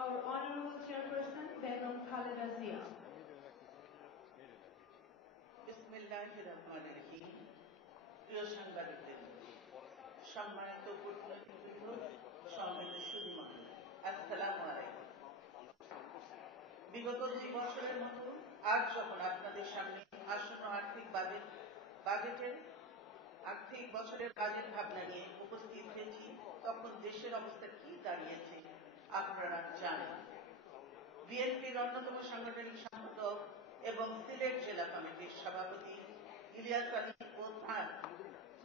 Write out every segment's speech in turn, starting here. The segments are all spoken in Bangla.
Our Honorable Chairperson, Begum Khaleda Zia. বিসমিল্লাহির-রহমানির-রহিম। প্রিয় সাংবাদিকবৃন্দ, সম্মানিত কূটনীতিবৃন্দ, সম্মানিত সুধীমণ্ডলী, আসসালামু আলাইকুম। বিগত 2 বছরের মতো আজ যখন আপনাদের সামনে আসন্ন আর্থিক বছরের বাজেট ভাবনা নিয়ে উপস্থিত হয়েছি, তখন দেশের অবস্থা কি দাঁড়িয়েছে আপনারা জানেন। বিএনপির অন্যতম সাংগঠনিক সম্পাদক এবং সিলেট জেলা কমিটির সভাপতি ইলিয়াস আলী ও তাঁর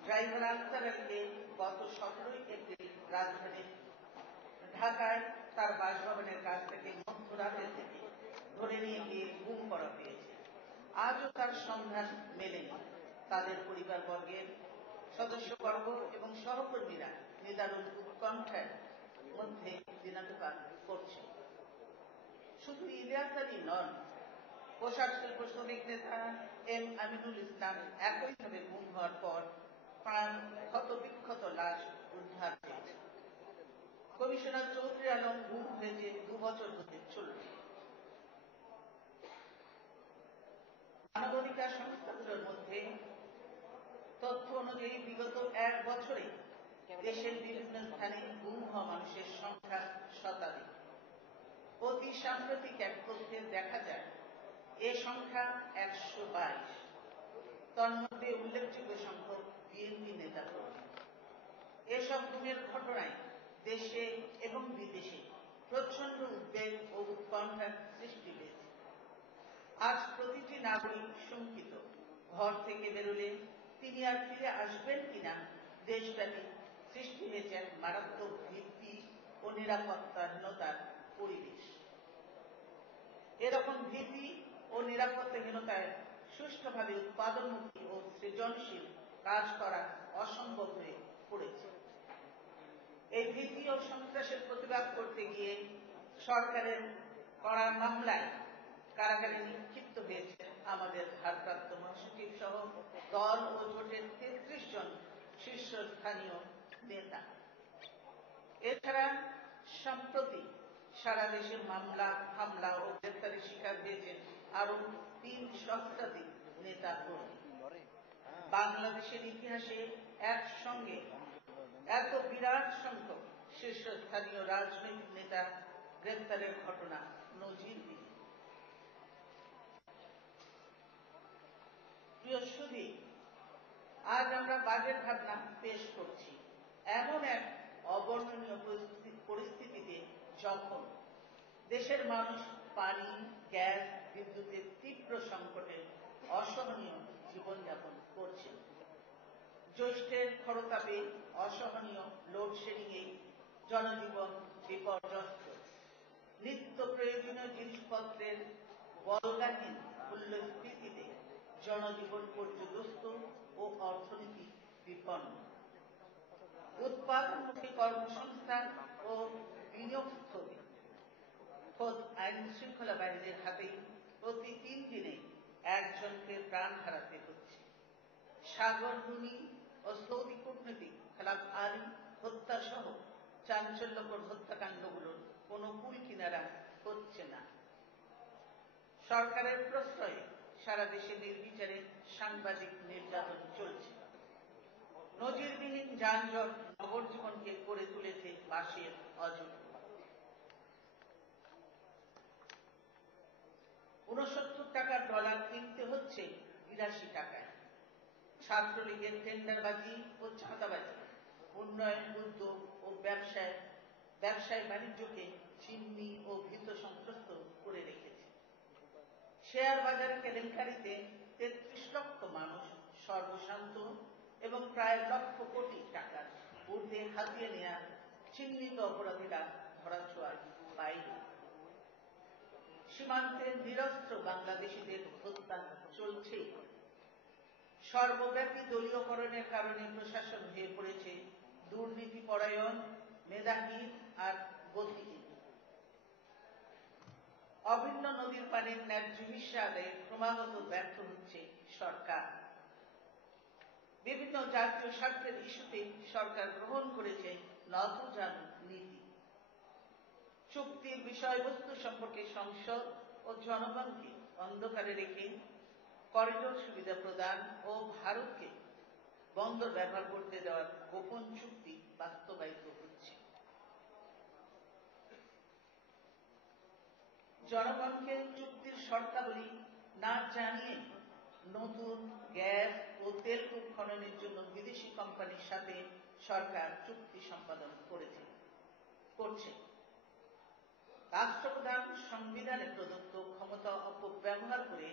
ড্রাইভার আনসার আলীকে গত 17 এপ্রিল রাজধানী ঢাকায় তার বাসভবনের কাছ থেকে মধ্যরাতের দিকে ধরে নিয়ে গিয়ে গুম করা হয়েছে। আজও তার সন্ধান মেলেনি। তাদের পরিবারবর্গের সদস্যবর্গ এবং সহকর্মীরা নিদারুণ উৎকণ্ঠার মধ্যে দিনাতিপাত করছে। শুধু ইলিয়াস আলী নন, পোশাক শিল্প শ্রমিক নেতা এম আমিনুল ইসলাম একইভাবে গুম হওয়ার পর তাঁর ক্ষতবিক্ষত লাশ উদ্ধার হয়েছে। কমিশনার চৌধুরী আলম গুম হয়েছে 2 বছর হতে চলল। মানবাধিকার সংস্থাগুলোর মধ্যে তথ্য অনুযায়ী বিগত 1 বছরে দেশের বিভিন্ন স্থানে গুম হওয়া মানুষের সংখ্যা শতাধিক। অতি সাম্প্রতিক এক তথ্যে দেখা যায় এ সংখ্যা 122। তন্মধ্যে উল্লেখযোগ্য সংখ্যক বিএনপি নেতা কর্মী। এসব গুমের ঘটনায় দেশে এবং বিদেশে প্রচন্ড উদ্বেগ ও উৎকণ্ঠার সৃষ্টি হয়েছে। আজ প্রতিটি নাগরিক শঙ্কিত। ঘর থেকে বেরোলে তিনি আর ফিরে আসবেন কিনা দেশব্যাপী সৃষ্টি হয়েছে এক মারাত্মক ভীতি ও নিরাপত্তাহীনতার পরিবেশ। এরকম ভীতি ও নিরাপত্তাহীনতায় সুষ্ঠুভাবে উৎপাদনমুখী ও সৃজনশীল কাজ করা অসম্ভব হয়ে পড়েছে। এই ভীতি ও সন্ত্রাসের প্রতিবাদ করতে গিয়ে সরকারের করা মামলায় কারাগারে নিক্ষিপ্ত হয়েছেন আমাদের ভারপ্রাপ্ত মহাসচিব সহ দল ও জোটের 33 জন শীর্ষস্থানীয় নেতা। এছাড়া সম্প্রতি সারা দেশে মামলা, হামলা ও গ্রেফতারের শিকার হয়েছেন আরো 3 সহস্রাধিক নেতা কর্মী। বাংলাদেশের ইতিহাসে একসঙ্গে এত বিরাট সংখ্যক শীর্ষস্থানীয় রাজনৈতিক নেতা গ্রেফতারের ঘটনা নজিরবিহীন। প্রিয় সুধী, আজ আমরা বাজেট ভাবনা পেশ করছি এমন এক অবর্ণনীয় পরিস্থিতিতে, যখন দেশের মানুষ পানি, গ্যাস, বিদ্যুতের তীব্র সংকটে অসহনীয় জীবনযাপন করছে। জ্যৈষ্ঠের খরতাপে অসহনীয় লোডশেডিংয়ে জনজীবন বিপর্যস্ত। নিত্য প্রয়োজনীয় জিনিসপত্রের বলগাহীন মূল্যস্ফীতিতে জনজীবন পর্যদস্ত ও অর্থনীতি বিপন্ন। উৎপাদনমুখী কর্মসংস্থান ও বিনিয়োগ স্থগিত। খোদ আইন শৃঙ্খলা বাহিনীর হাতেই প্রতি 3 দিনে একজনকে প্রাণ হারাতে হচ্ছে। সাগর রুনি ও সৌদি কূটনীতিক খালাদ আলী হত্যা সহ চাঞ্চল্যকর হত্যাকাণ্ডগুলোর কোনো কুল কিনারা হচ্ছে না। সরকারের প্রশ্রয়ে সারা দেশে নির্বিচারে সাংবাদিক নির্যাতন চলছে। নজিরবিহীন যানজট নগর জীবনকে করে তুলেছে বাসের অযোগ্য। 69 টাকার ডলার কিনতে হচ্ছে 82 টাকায়। ছাত্রলীগের টেন্ডারবাজি ও চাঁদাবাজি উন্নয়ন, উদ্যোগ ও ব্যবসায় বাণিজ্যকে চিহ্নি ও ভীত সন্ত্রস্ত করে রেখেছে। শেয়ার বাজার কেলেঙ্কারিতে 33 লক্ষ মানুষ সর্বশান্ত এবং প্রায় লক্ষ কোটি টাকার ঊর্ধ্বে হাতিয়ে নেওয়া চিহ্নিত অপরাধীরা ধরাছোঁয়ার বাইরে। সীমান্তে নিরস্ত্র বাংলাদেশিদের হত্যা চলছে। সর্বব্যাপী দলীয়করণের কারণে প্রশাসন হয়ে পড়েছে দুর্নীতিপরায়ণ, মেধাহীন আর গতিহীন। অভিন্ন নদীর পানির ন্যায্য হিস্যা আদায়ে ক্রমাগত ব্যর্থ হচ্ছে সরকার। বিভিন্ন জাতীয় স্বার্থের ইস্যুতে সরকার গ্রহণ করেছে নতজানু নীতি। চুক্তির বিষয়বস্তু সম্পর্কে সংসদ ও জনগণকে অন্ধকারে রেখে করিডোর সুবিধা প্রদান ও ভারতকে বন্দর ব্যবহার করতে দেওয়ার গোপন চুক্তি বাস্তবায়িত হচ্ছে। জনগণকে চুক্তির শর্তাবলী না জানিয়ে নতুন গ্যাস ও তেল উৎখননের জন্য বিদেশি কোম্পানির সাথে সরকার চুক্তি সম্পাদন করছে। রাষ্ট্রপ্রধান সংবিধানে প্রদত্ত ক্ষমতা অপব্যবহার করে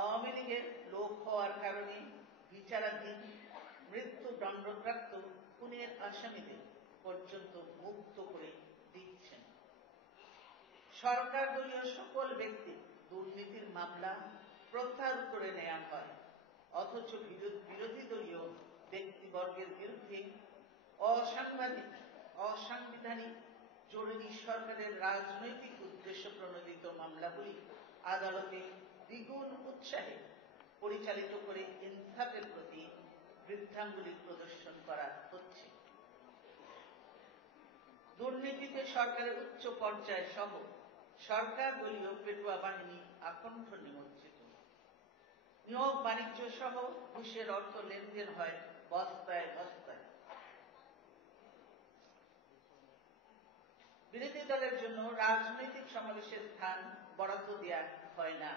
আওয়ামী লীগের লোক হওয়ার কারণে বিচারাধীন মৃত্যুদণ্ডপ্রাপ্ত খুনের আসামিদের পর্যন্ত মুক্ত করে দিচ্ছেন। সরকার দলীয় সকল ব্যক্তি দুর্নীতির মামলা প্রত্যাহার করে নেওয়া হয়, অথচ বিরোধী দলীয় ব্যক্তিবর্গের বিরুদ্ধে অসাংবিধানিক জরুরি সরকারের রাজনৈতিক উদ্দেশ্য প্রণোদিত মামলাগুলি আদালতে দ্বিগুণ উৎসাহে পরিচালিত করে ইনসাফের প্রতি বৃদ্ধাঙ্গুলি প্রদর্শন করা হচ্ছে। দুর্নীতিতে সরকারের উচ্চ পর্যায় সহ সরকার দলীয় পেটুয়া বাহিনী আকণ্ঠ নিমজ্জিত। নিয়োগ বাণিজ্য সহ ঘুষের অর্থ লেনদেন হয় বস্তায় বস্তায়। বিরোধী দলের জন্য রাজনৈতিক সমাবেশের স্থান বরাদ্দ দেওয়া হয় না।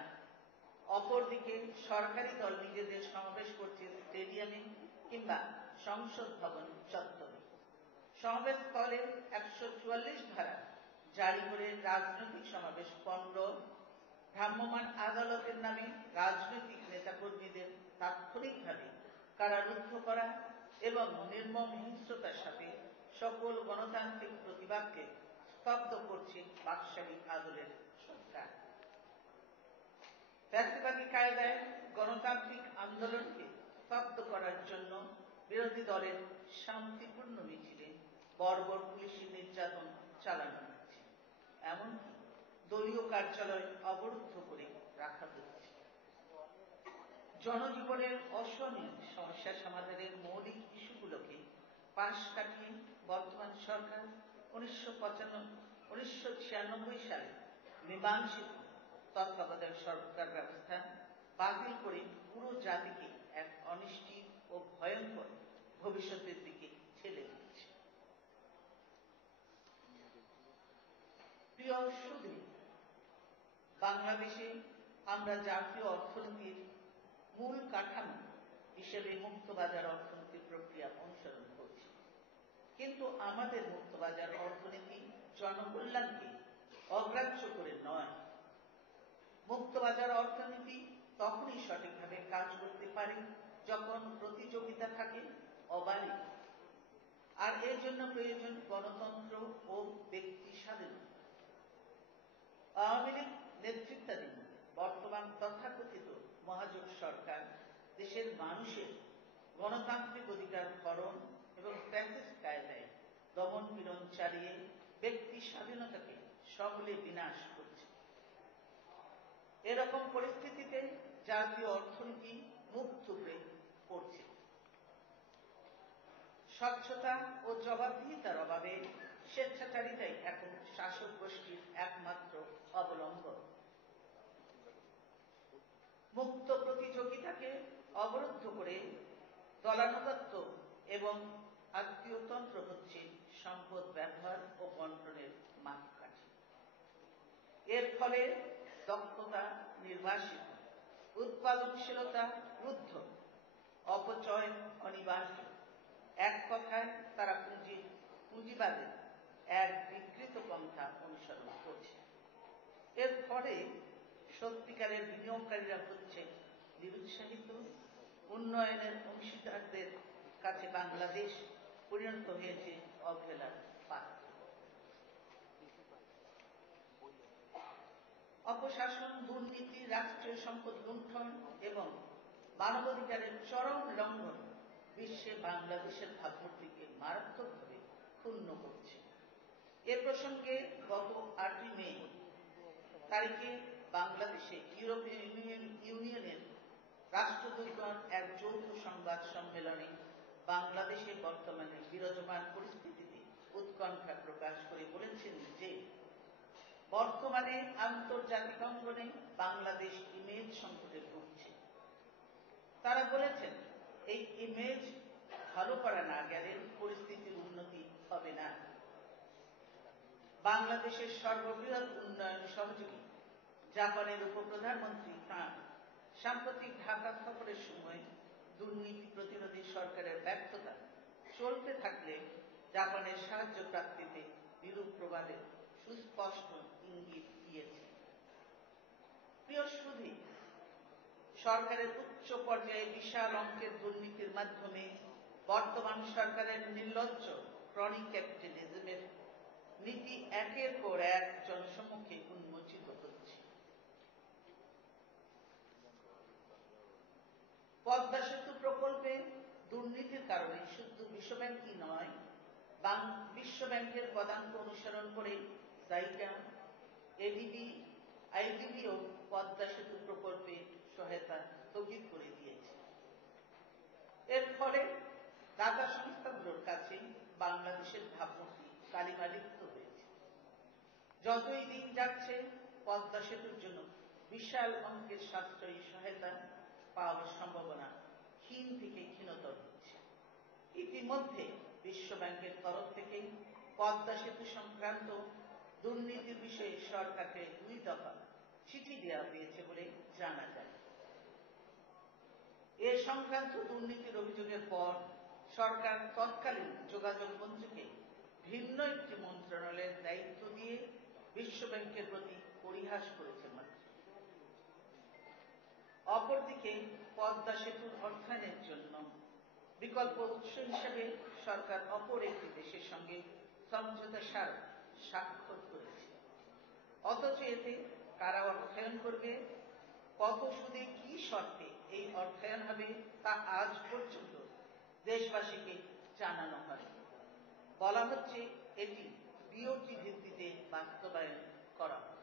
অপরদিকে সরকারি দল নিজেদের সমাবেশ করছে স্টেডিয়ামে কিংবা সংসদ ভবন চত্বরে। সমাবেশ স্থলে 144 ধারা জারি করে রাজনৈতিক সমাবেশ পণ্ড, ভ্রাম্যমাণ আদালতের নামে রাজনৈতিক নেতাকর্মীদের তাৎক্ষণিকভাবে কারারুদ্ধ করা এবং নির্মম হিংস্রতার সাথে সকল গণতান্ত্রিক প্রতিবাদকে স্তব্ধ করছে বাকশালী আদলের সরকার। ফ্যাসিবাদী কায়দায় গণতান্ত্রিক আন্দোলনকে স্তব্ধ করার জন্য বিরোধী দলের শান্তিপূর্ণ মিছিলে বর্বর পুলিশি নির্যাতন চালানো হচ্ছে, এমনকি দলীয় কার্যালয় অবরুদ্ধ করে রাখা হচ্ছে। জনজীবনের অসহনীয় সমস্যা সমাধানের মৌলিক ইস্যুগুলোকে পাশ কাটিয়ে বর্তমান সরকার 1996 সালে মীমাংসিত তত্ত্বাবধায়ক সরকার ব্যবস্থা বাতিল করে পুরো জাতিকে এক অনিশ্চিত ও ভয়ঙ্কর ভবিষ্যতের দিকে ঠেলে দিচ্ছে। প্রিয় সুধী, বাংলাদেশে আমরা জাতীয় অর্থনীতির মূল কাঠামো হিসেবে মুক্তবাজার অর্থনীতির প্রক্রিয়া অনুসরণ করছি, কিন্তু আমাদের মুক্তবাজার অর্থনীতি জনকল্যাণকে অগ্রাহ্য করে নয়। মুক্তবাজার অর্থনীতি তখনই সঠিকভাবে কাজ করতে পারে যখন প্রতিযোগিতা থাকে অবারিত, আর এর জন্য প্রয়োজন গণতন্ত্র ও ব্যক্তি স্বাধীনতা। আওয়ামী লীগ নেতৃত্বাধীন বর্তমান তথাকথিত মহাজোট সরকার দেশের মানুষের গণতান্ত্রিক অধিকার হরণ এবং ফ্যাসিস্ট কায়দায় দমন পীড়ন চালিয়ে ব্যক্তি স্বাধীনতাকে সমূলে বিনাশ করছে। এরকম পরিস্থিতিতে জাতীয় অর্থনীতি মুখ থুবড়ে পড়ছে। স্বচ্ছতা ও জবাবদিহিতার অভাবে স্বেচ্ছাচারিতাই এখন শাসক গোষ্ঠীর একমাত্র অবলম্বন। মুক্ত প্রতিযোগিতাকে অবরুদ্ধ করে দলানুগত্য এবং আত্মীয়তন্ত্র হচ্ছে সম্পদ ব্যবহার ও বন্টনের মাপকাঠি। এর ফলে দক্ষতা নির্বাসিত, উৎপাদনশীলতা রুদ্ধ, অপচয় অনিবার্য। এক কথায় তারা পুঁজিবাদের এক বিকৃত পন্থা অনুসরণ করছে। এর ফলে সত্যিকারের বিনিয়োগকারীরা হচ্ছে নিরুৎসাহিত। উন্নয়নের অংশীদারদের কাছে বাংলাদেশ পরিণত হয়েছে অবহেলার পাত্র। অপশাসন, দুর্নীতি, রাষ্ট্রীয় সম্পদ লুণ্ঠন এবং মানবাধিকারের চরম লঙ্ঘন বিশ্বে বাংলাদেশের ভাবমূর্তিকে মারাত্মকভাবে ক্ষুণ্ণ করছে। এ প্রসঙ্গে গত 8 মে তারিখে বাংলাদেশে ইউরোপীয় ইউনিয়নের রাষ্ট্রদূতগণ এক যৌথ সংবাদ সম্মেলনে বাংলাদেশে বর্তমানে বিরাজমান পরিস্থিতিতে উৎকণ্ঠা প্রকাশ করে বলেছেন যে বর্তমানে আন্তর্জাতিক অঙ্গনে বাংলাদেশ ইমেজ সংকটে ভুগছে। তারা বলেছেন এই ইমেজ ভালো করা না গেলে পরিস্থিতির উন্নতি হবে না। বাংলাদেশের সর্ববৃহৎ উন্নয়ন সহযোগী জাপানের উপপ্রধানমন্ত্রী তাঁর সাম্প্রতিক ঢাকা সফরের সময় দুর্নীতি প্রতিরোধী সরকারের ব্যর্থতা চলতে থাকলে জাপানের সাহায্য প্রাপ্তিতে বিরূপ প্রভাবের সুস্পষ্ট ইঙ্গিত দিয়েছে। প্রিয় সুধী, সরকারের উচ্চ পর্যায়ে বিশাল অঙ্কের দুর্নীতির মাধ্যমে বর্তমান সরকারের নির্লজ্জ ক্রনিক ক্যাপিটালিজমের নীতি একের পর এক জনসম্মুখে উন্মোচিত হচ্ছে। পদ্মা সেতু প্রকল্পে দুর্নীতির কারণে শুধু বিশ্বব্যাংকই নয়, বিশ্বব্যাংকের পদাঙ্ক অনুসরণ করে জাইকা, এডিবি, আইডিবিও পদ্মা সেতু প্রকল্পে সহায়তা স্থগিত করে দিয়েছে। এর ফলে দাতা সংস্থাগুলোর কাছে বাংলাদেশের ভাবমূর্তি কালিমালিপ্ত হয়েছে। যতই দিন যাচ্ছে পদ্মা সেতুর জন্য বিশাল অঙ্কের সাশ্রয়ী সহায়তা পাওয়ার সম্ভাবনা ক্ষীণ থেকে ক্ষীণতর হচ্ছে। ইতিমধ্যে বিশ্বব্যাংকের তরফ থেকে পদ্মা সেতু সংক্রান্ত দুর্নীতির বিষয়ে সরকারকে 2 দফা চিঠি দেওয়া হয়েছে বলে জানা যায়। এ সংক্রান্ত দুর্নীতির অভিযোগের পর সরকার তৎকালীন যোগাযোগ মন্ত্রীকে ভিন্ন একটি মন্ত্রণালয়ের দায়িত্ব দিয়ে বিশ্বব্যাংকের প্রতি পরিহাস করেছে মাত্র। অপরদিকে পদ্মা সেতুর অর্থায়নের জন্য বিকল্প উৎস হিসেবে সরকার অপর একটি দেশের সঙ্গে সমঝোতা স্বাক্ষর করেছে। অথচ এতে কারা অর্থায়ন করবে, কত সুদে কি শর্তে এই অর্থায়ন হবে তা আজ পর্যন্ত দেশবাসীকে জানানো হয়। বলা হচ্ছে এটি বিওটি ভিত্তিতে বাস্তবায়ন করা হবে।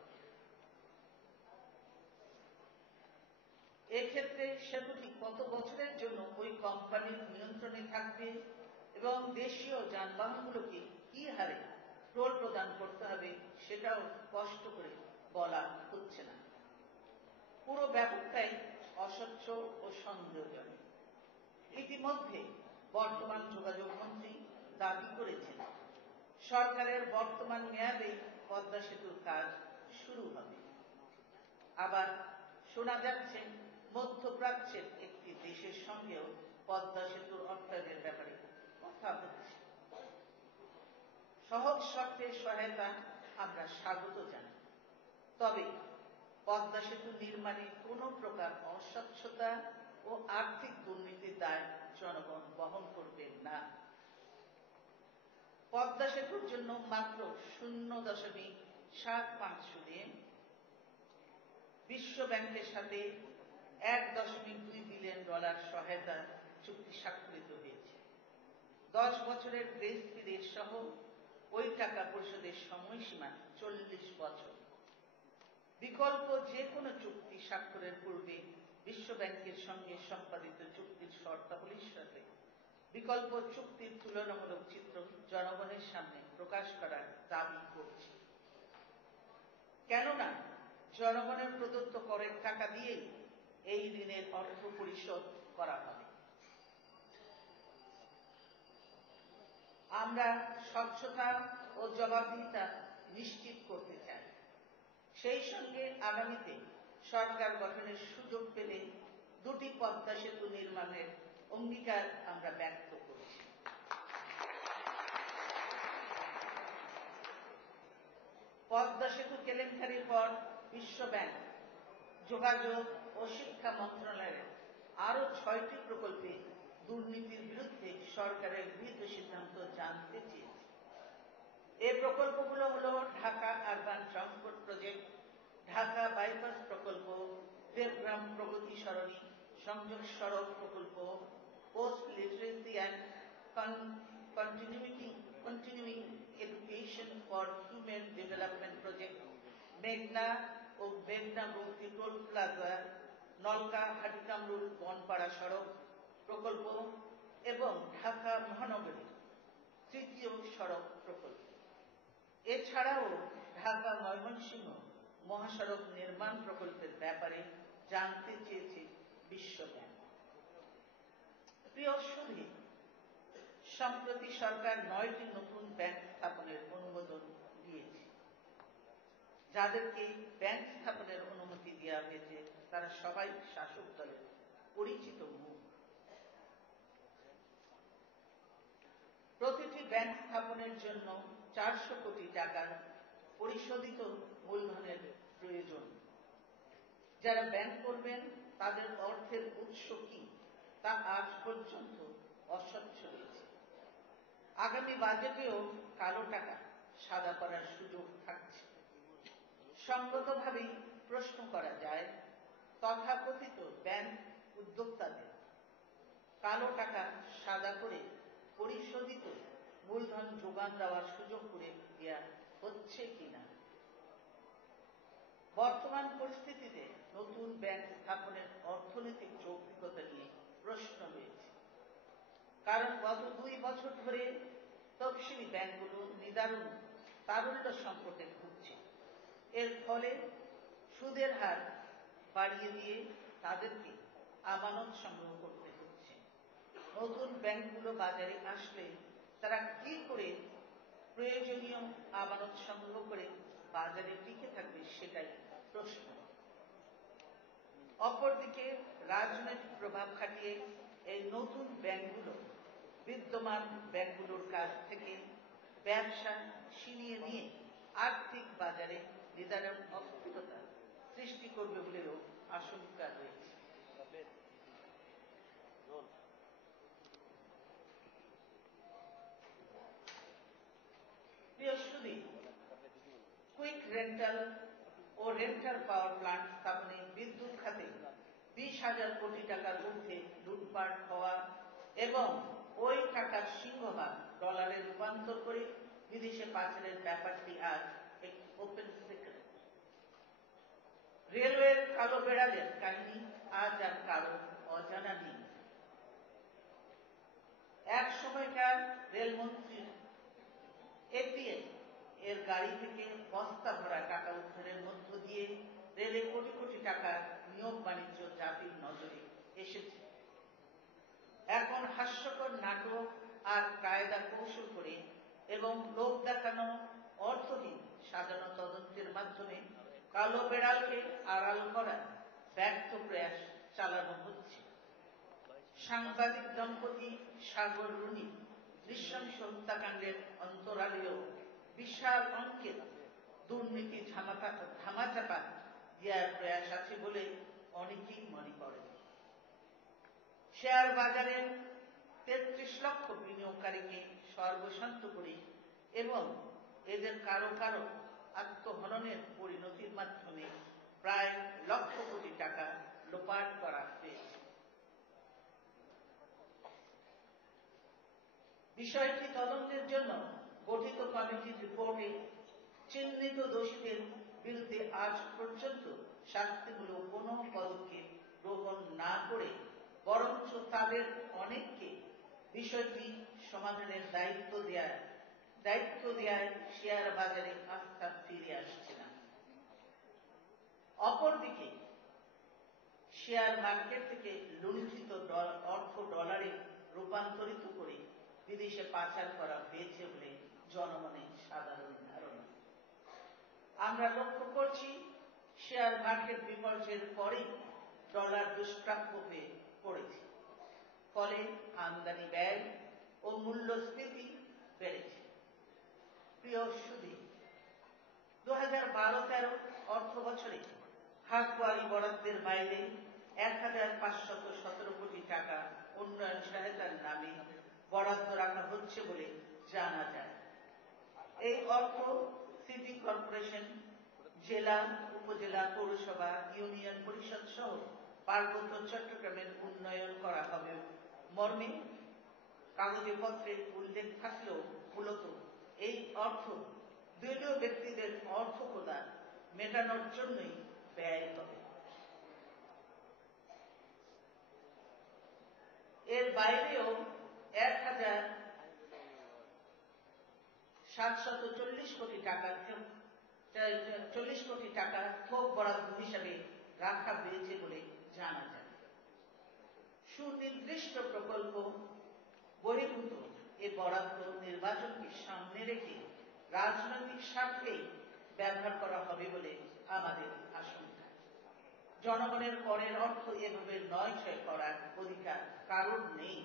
এক্ষেত্রে সেতুটি কত বছরের জন্য ওই কোম্পানির নিয়ন্ত্রণে থাকবে এবং দেশীয় যানবাহনগুলোকে কি হারে টোল প্রদান করতে হবে সেটাও স্পষ্ট করে বলা হচ্ছে না। পুরো ব্যাপারটাই অস্বচ্ছ ও সন্দেহজনক। ইতিমধ্যে বর্তমান যোগাযোগ মন্ত্রী দাবি করেছেন সরকারের বর্তমান মেয়াদে পদ্মা সেতুর কাজ শুরু হবে। আবার শোনা যাচ্ছে মধ্যপ্রাচ্যের একটি দেশের সঙ্গেও পদ্মা সেতুর অর্থায়নের ব্যাপারে কথা হচ্ছে। সহজ শর্তে সহায়তা আমরা স্বাগত জানাই, তবে পদ্মা সেতু নির্মাণে কোনো প্রকার অস্বচ্ছতা ও আর্থিক দুর্নীতির দায় জনগণ বহন করবেন না। পদ্মা সেতুর জন্য মাত্র 0.75 সুদে বিশ্ব ব্যাংকের সাথে $1.2 বিলিয়ন সহায়তা চুক্তি স্বাক্ষরিত হয়েছে। 10 বছরের গ্রেস পিরিয়ড সহ ওই টাকা পরিশোধের সময়সীমা 40 বছর। বিকল্প যে কোনো চুক্তি স্বাক্ষরের পূর্বে বিশ্ব ব্যাংকের সঙ্গে সম্পাদিত চুক্তির শর্তাবলীর সাথে বিকল্প চুক্তির তুলনামূলক চিত্র জনগণের সামনে প্রকাশ করার দাবি করছে। কেননা জনগণের প্রদত্ত করের টাকা দিয়েই এই ঋণের অর্থ পরিশোধ করা হবে। আমরা স্বচ্ছতা ও জবাবদিহিতা নিশ্চিত করতে চাই। সেই সঙ্গে আগামীতে সরকার গঠনের সুযোগ পেলে 2টি পদ্মা সেতু নির্মাণের অঙ্গীকার আমরা ব্যক্ত করছি। পদ্মা সেতু কেলেঙ্কারির পর বিশ্ব ব্যাংক, যোগাযোগ ও শিক্ষা মন্ত্রণালয়ের আরো 6টি প্রকল্পে দুর্নীতির বিরুদ্ধে সরকারের গৃহীত সিদ্ধান্ত জানতে চেয়েছে। এই প্রকল্পগুলো হলো Dhaka urban transport project, Dhaka bypass প্রকল্প, দেবগ্রাম প্রগতি সরণি, সংযোগ সড়ক প্রকল্প, post literacy and continuing education for human development project, মেঘনা ও মেঘনা বঙ্কি টোল প্লাজা, নলকা হাটিকামরুল বনপাড়া সড়ক প্রকল্প এবং ঢাকা মহানগরীর 3য় সড়ক প্রকল্প। এছাড়াও ঢাকা ময়মনসিংহ মহাসড়ক নির্মাণ প্রকল্পের ব্যাপারে জানতে চেয়েছে বিশ্ব ব্যাংক। প্রিয় সুধী, সম্প্রতি সরকার 9টি নতুন ব্যাংক স্থাপনের অনুমোদন দিয়েছে। যাদেরকে ব্যাংক স্থাপনের অনুমতি দেওয়া হয়েছে তারা সবাই শাসক দলের পরিচিত মুখ। প্রতিটি ব্যাংক স্থাপনের জন্য 400 কোটি টাকার পরিশোধিত মূলধনের প্রয়োজন। যারা ব্যাংক করবেন তাদের অর্থের উৎস কি তা আজ পর্যন্ত অস্বচ্ছ রয়েছে। আগামী বাজেটেও কালো টাকা সাদা করার সুযোগ থাকছে। সঙ্গতভাবেই প্রশ্ন করা যায়, তথাকথিত ব্যাংক উদ্যোক্তাদের কালো টাকা সাদা করে পরিশোধিত মূলধন যোগান দেওয়ার সুযোগ করে দেওয়া হচ্ছে কিনা। বর্তমান পরিস্থিতিতে নতুন ব্যাংক স্থাপনের অর্থনৈতিক যৌক্তিকতা নিয়ে প্রশ্ন রয়েছে। কারণ গত 2 বছর ধরে তফসিলি ব্যাংকগুলো নিদারুণ তারল্য সংকটে ভুগছে। এর ফলে সুদের হার বাড়িয়ে দিয়ে তাদেরকে আমানত সংগ্রহ করতে হচ্ছে। নতুন ব্যাংকগুলো বাজারে আসলে তারা কি করে প্রয়োজনীয় আমানত সংগ্রহ করে বাজারে টিকে থাকবে সেটাই প্রশ্ন। অপরদিকে রাজনৈতিক প্রভাব খাটিয়ে এই নতুন ব্যাংকগুলো বিদ্যমান ব্যাংকগুলোর কাছ থেকে ব্যবসা ছিনিয়ে নিয়ে আর্থিক বাজারে নিদারুণ অস্থিরতা সৃষ্টি করবে বলেও আশঙ্কা রয়েছে। প্রিয় সুধী, কুইক রেন্টাল ও রেন্টাল পাওয়ার প্লান্ট স্থাপনে বিদ্যুৎ খাতে 20,000 কোটি টাকার ঊর্ধ্বে লুটপাট হওয়া এবং ওই টাকার সিংহভাগ ডলারে রূপান্তর করে বিদেশে পাচারের ব্যাপারটি আজ একটি ওপেন সিক্রেট। রেলওয়ের কালো বেড়ালের কাহিনী আজ আর কারো অজানা নেই। এক সময়কার রেলমন্ত্রীর এটিএম এর গাড়ি থেকে বস্তা ভরা টাকা উদ্ধারের মধ্য দিয়ে রেলে কোটি কোটি টাকার নিয়োগ বাণিজ্য জাতির নজরে এসেছে। এখন হাস্যকর নাটক আর কায়দা কৌশল করে এবং লোক দেখানো অর্থহীন সাজানো তদন্তের মাধ্যমে কালো বেড়ালকে আড়াল করার ব্যর্থ প্রয়াস চালানো হচ্ছে। সাংবাদিক দম্পতি সাগর রুনি নৃশংস হত্যাকাণ্ডের অন্তরালেও বিশাল অঙ্কের দুর্নীতি ধামাচাপা দেওয়ার প্রয়াস আছে বলে অনেকেই মনে করেন। শেয়ার বাজারে 33 লক্ষ বিনিয়োগকারীকে সর্বশান্ত করে এবং এদের কারো কারো আত্মহননের পরিণতির মাধ্যমে প্রায় লক্ষ কোটি টাকা লোপাট করা হয়েছে। বিষয়টি তদন্তের জন্য গঠিত কমিটির রিপোর্টে চিহ্নিত দোষীদের বিরুদ্ধে আজ পর্যন্ত শাস্তিমূলক কোনো পদক্ষেপ গ্রহণ না করে বরঞ্চ তাদের অনেককে বিষয়টি সমাধানের দায়িত্ব দেয়ায় শেয়ার বাজারে আস্থা ফিরে আসছে না। অপরদিকে শেয়ার মার্কেট থেকে লুণ্ঠিত অর্থ ডলারে রূপান্তরিত করে বিদেশে পাচার করা হয়েছে বলে জনমনে সাধারণ ধারণা। আমরা লক্ষ্য করছি শেয়ার মার্কেট বিপর্যয়ের পরেই ডলার দুষ্প্রাপ্য হয়ে পড়েছে। ফলে আমদানি ব্যয় ও মূল্যস্ফীতি বেড়েছে। প্রিয় সুধী, 2012-13 অর্থ বছরে খাতওয়ারি বরাদ্দের বাইরে 1,517 কোটি টাকা উন্নয়ন সহায়তার নামে বরাদ্দ রাখা হচ্ছে বলে জানা যায়। এই অর্থ সিটি কর্পোরেশন, জেলা, উপজেলা, পৌরসভা, ইউনিয়ন পরিষদ সহ পার্বত্য চট্টগ্রামের উন্নয়ন করা হবে মর্মে কাগজে পত্রে উল্লেখ থাকলেও মূলত এই অর্থ দলীয় ব্যক্তিদের অর্থ প্রদান মেটানোর জন্যই ব্যয় হবে। এর বাইরেও 1,740 কোটি টাকা 40 কোটি টাকা থোক বরাদ্দ হিসাবে রাখা হয়েছে বলে জানা যায়। সুনির্দিষ্ট প্রকল্প বহির্ভূত এ বরাদ্দ নির্বাচনকে সামনে রেখে রাজনৈতিক স্বার্থেই ব্যবহার করা হবে বলে আমাদের আশঙ্কা। জনগণের করের অর্থ এভাবে নয়ছয় করার অধিকার কারণ নেই।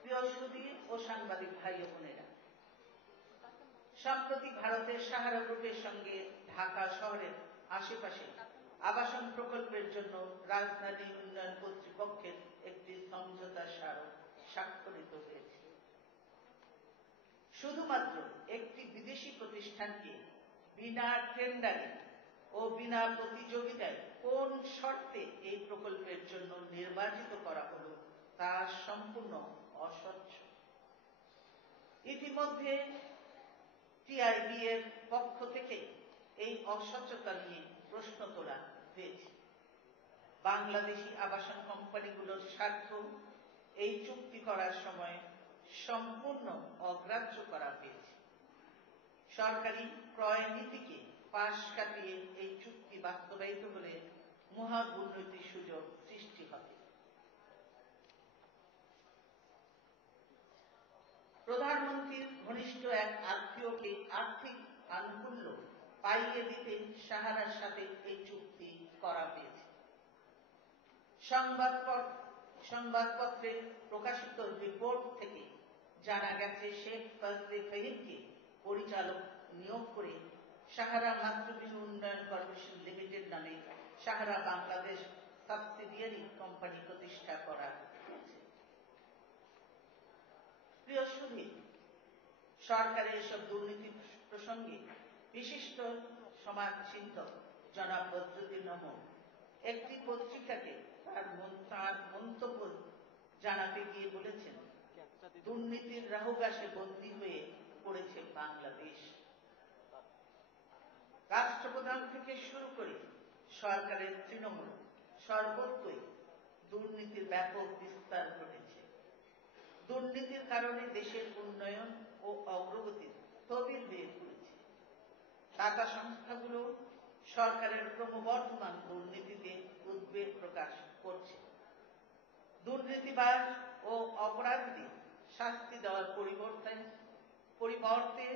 প্রিয় সুধী ও সাংবাদিক ভাই ও বোনেরা, সম্প্রতি ভারতের সাহারা গ্রুপের সঙ্গে ঢাকা শহরের আশেপাশে আবাসন প্রকল্পের জন্য রাজধানী উন্নয়ন কর্তৃপক্ষের একটি সমঝোতা স্মারক স্বাক্ষরিত হয়েছে। শুধুমাত্র একটি বিদেশি প্রতিষ্ঠানকে বিনা টেন্ডারে ও বিনা প্রতিযোগিতায় কোন শর্তে এই প্রকল্পের জন্য নির্বাচিত করা হলো তা সম্পূর্ণ অস্বচ্ছ। ইতিমধ্যে টিআইবি এর পক্ষ থেকে এই অস্বচ্ছতা নিয়ে প্রশ্ন তোলা হয়েছে। বাংলাদেশি আবাসন কোম্পানিগুলোর স্বার্থ এই চুক্তি করার সময় সম্পূর্ণ অগ্রাহ্য করা হয়েছে। সরকারি ক্রয় নীতিকে পাশ কাটিয়ে এই চুক্তি বাস্তবায়িত হলে মহা দুর্নীতির সুযোগ সৃষ্টি হবে। প্রধানমন্ত্রীর ঘনিষ্ঠ এক আত্মীয়কে আর্থিক আনুকূল্য পাইয়ে দিতে সাহারার সাথে এই চুক্তি করা হয়েছে। সংবাদপত্রে প্রকাশিত রিপোর্ট থেকে জানা গেছে শেখ ফজলে ফাহিমকে পরিচালক নিয়োগ করে সাহারা মাতৃভূমি উন্নয়ন কর্পোরেশন লিমিটেড নামে সাহারা বাংলাদেশ সাবসিডিয়ারি কোম্পানি প্রতিষ্ঠা করা হয়েছে। প্রিয় সুধী, সরকারের এসব দুর্নীতি প্রসঙ্গে বিশিষ্ট সমাজচিন্তক জনাব বদরুদ্দীন নমর একটি পত্রিকাকে তার মন্তব্য জানাতে গিয়ে বলেছেন, দুর্নীতির রাহুগাসে বন্দী হয়ে পড়েছে বাংলাদেশ। রাষ্ট্রপ্রধান থেকে শুরু করে সরকারের তৃণমূল সর্বত্রই দুর্নীতির ব্যাপক বিস্তার ঘটেছে। দুর্নীতির কারণে দেশের উন্নয়ন ও অগ্রগতি স্থবির হয়ে পড়েছে। টাটা সংস্থাগুলো সরকারের ক্রমবর্ধমান দুর্নীতিতে উদ্বেগ প্রকাশ করছে। দুর্নীতিবাজ ও অপরাধীদের শাস্তি দেওয়ার পরিবর্তে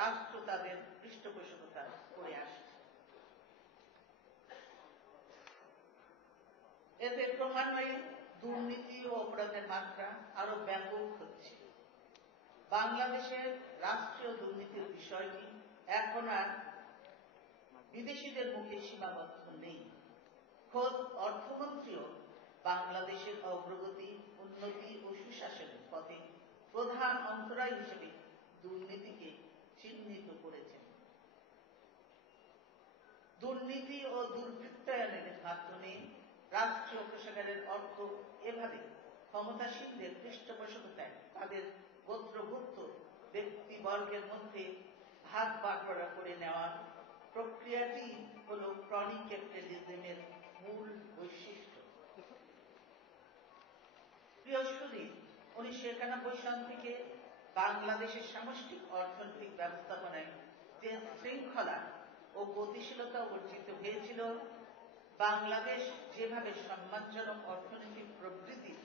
রাষ্ট্র তাদের পৃষ্ঠপোষকতা করে আসছে। এতে ক্রমান্বয়ে দুর্নীতি ও অপরাধের মাত্রা আরো ব্যাপক হচ্ছে। বাংলাদেশের রাষ্ট্রীয় দুর্নীতির বিষয়টি এখন আর বিদেশিদের মুখে সীমাবদ্ধ নেই। খোদ অর্থমন্ত্রীও বাংলাদেশের অগ্রগতি, উন্নতি ও সুশাসনের পথে প্রধান অন্তরায় হিসেবে দুর্নীতিকে চিহ্নিত করেছেন। দুর্নীতি ও দুর্বৃত্তায়নের মাধ্যমে রাষ্ট্রীয় কোষাগারের অর্থ এভাবে ক্ষমতাসীনদের পৃষ্ঠপোষকতায় তাদের গোত্রভুক্ত ব্যক্তিবর্গের মধ্যে ভাগ বাটোয়ারা করে নেওয়ার প্রক্রিয়াটি হল ক্রনিক ক্যাপিটালিজমের মূল বৈশিষ্ট্য। প্রিয় সুধী, 1991 সাল থেকে বাংলাদেশের সামষ্টিক অর্থনৈতিক ব্যবস্থাপনায় যে শৃঙ্খলা ও গতিশীলতা অর্জিত হয়েছিল, বাংলাদেশ যেভাবে সম্মানজনক অর্থনৈতিক প্রবৃদ্ধির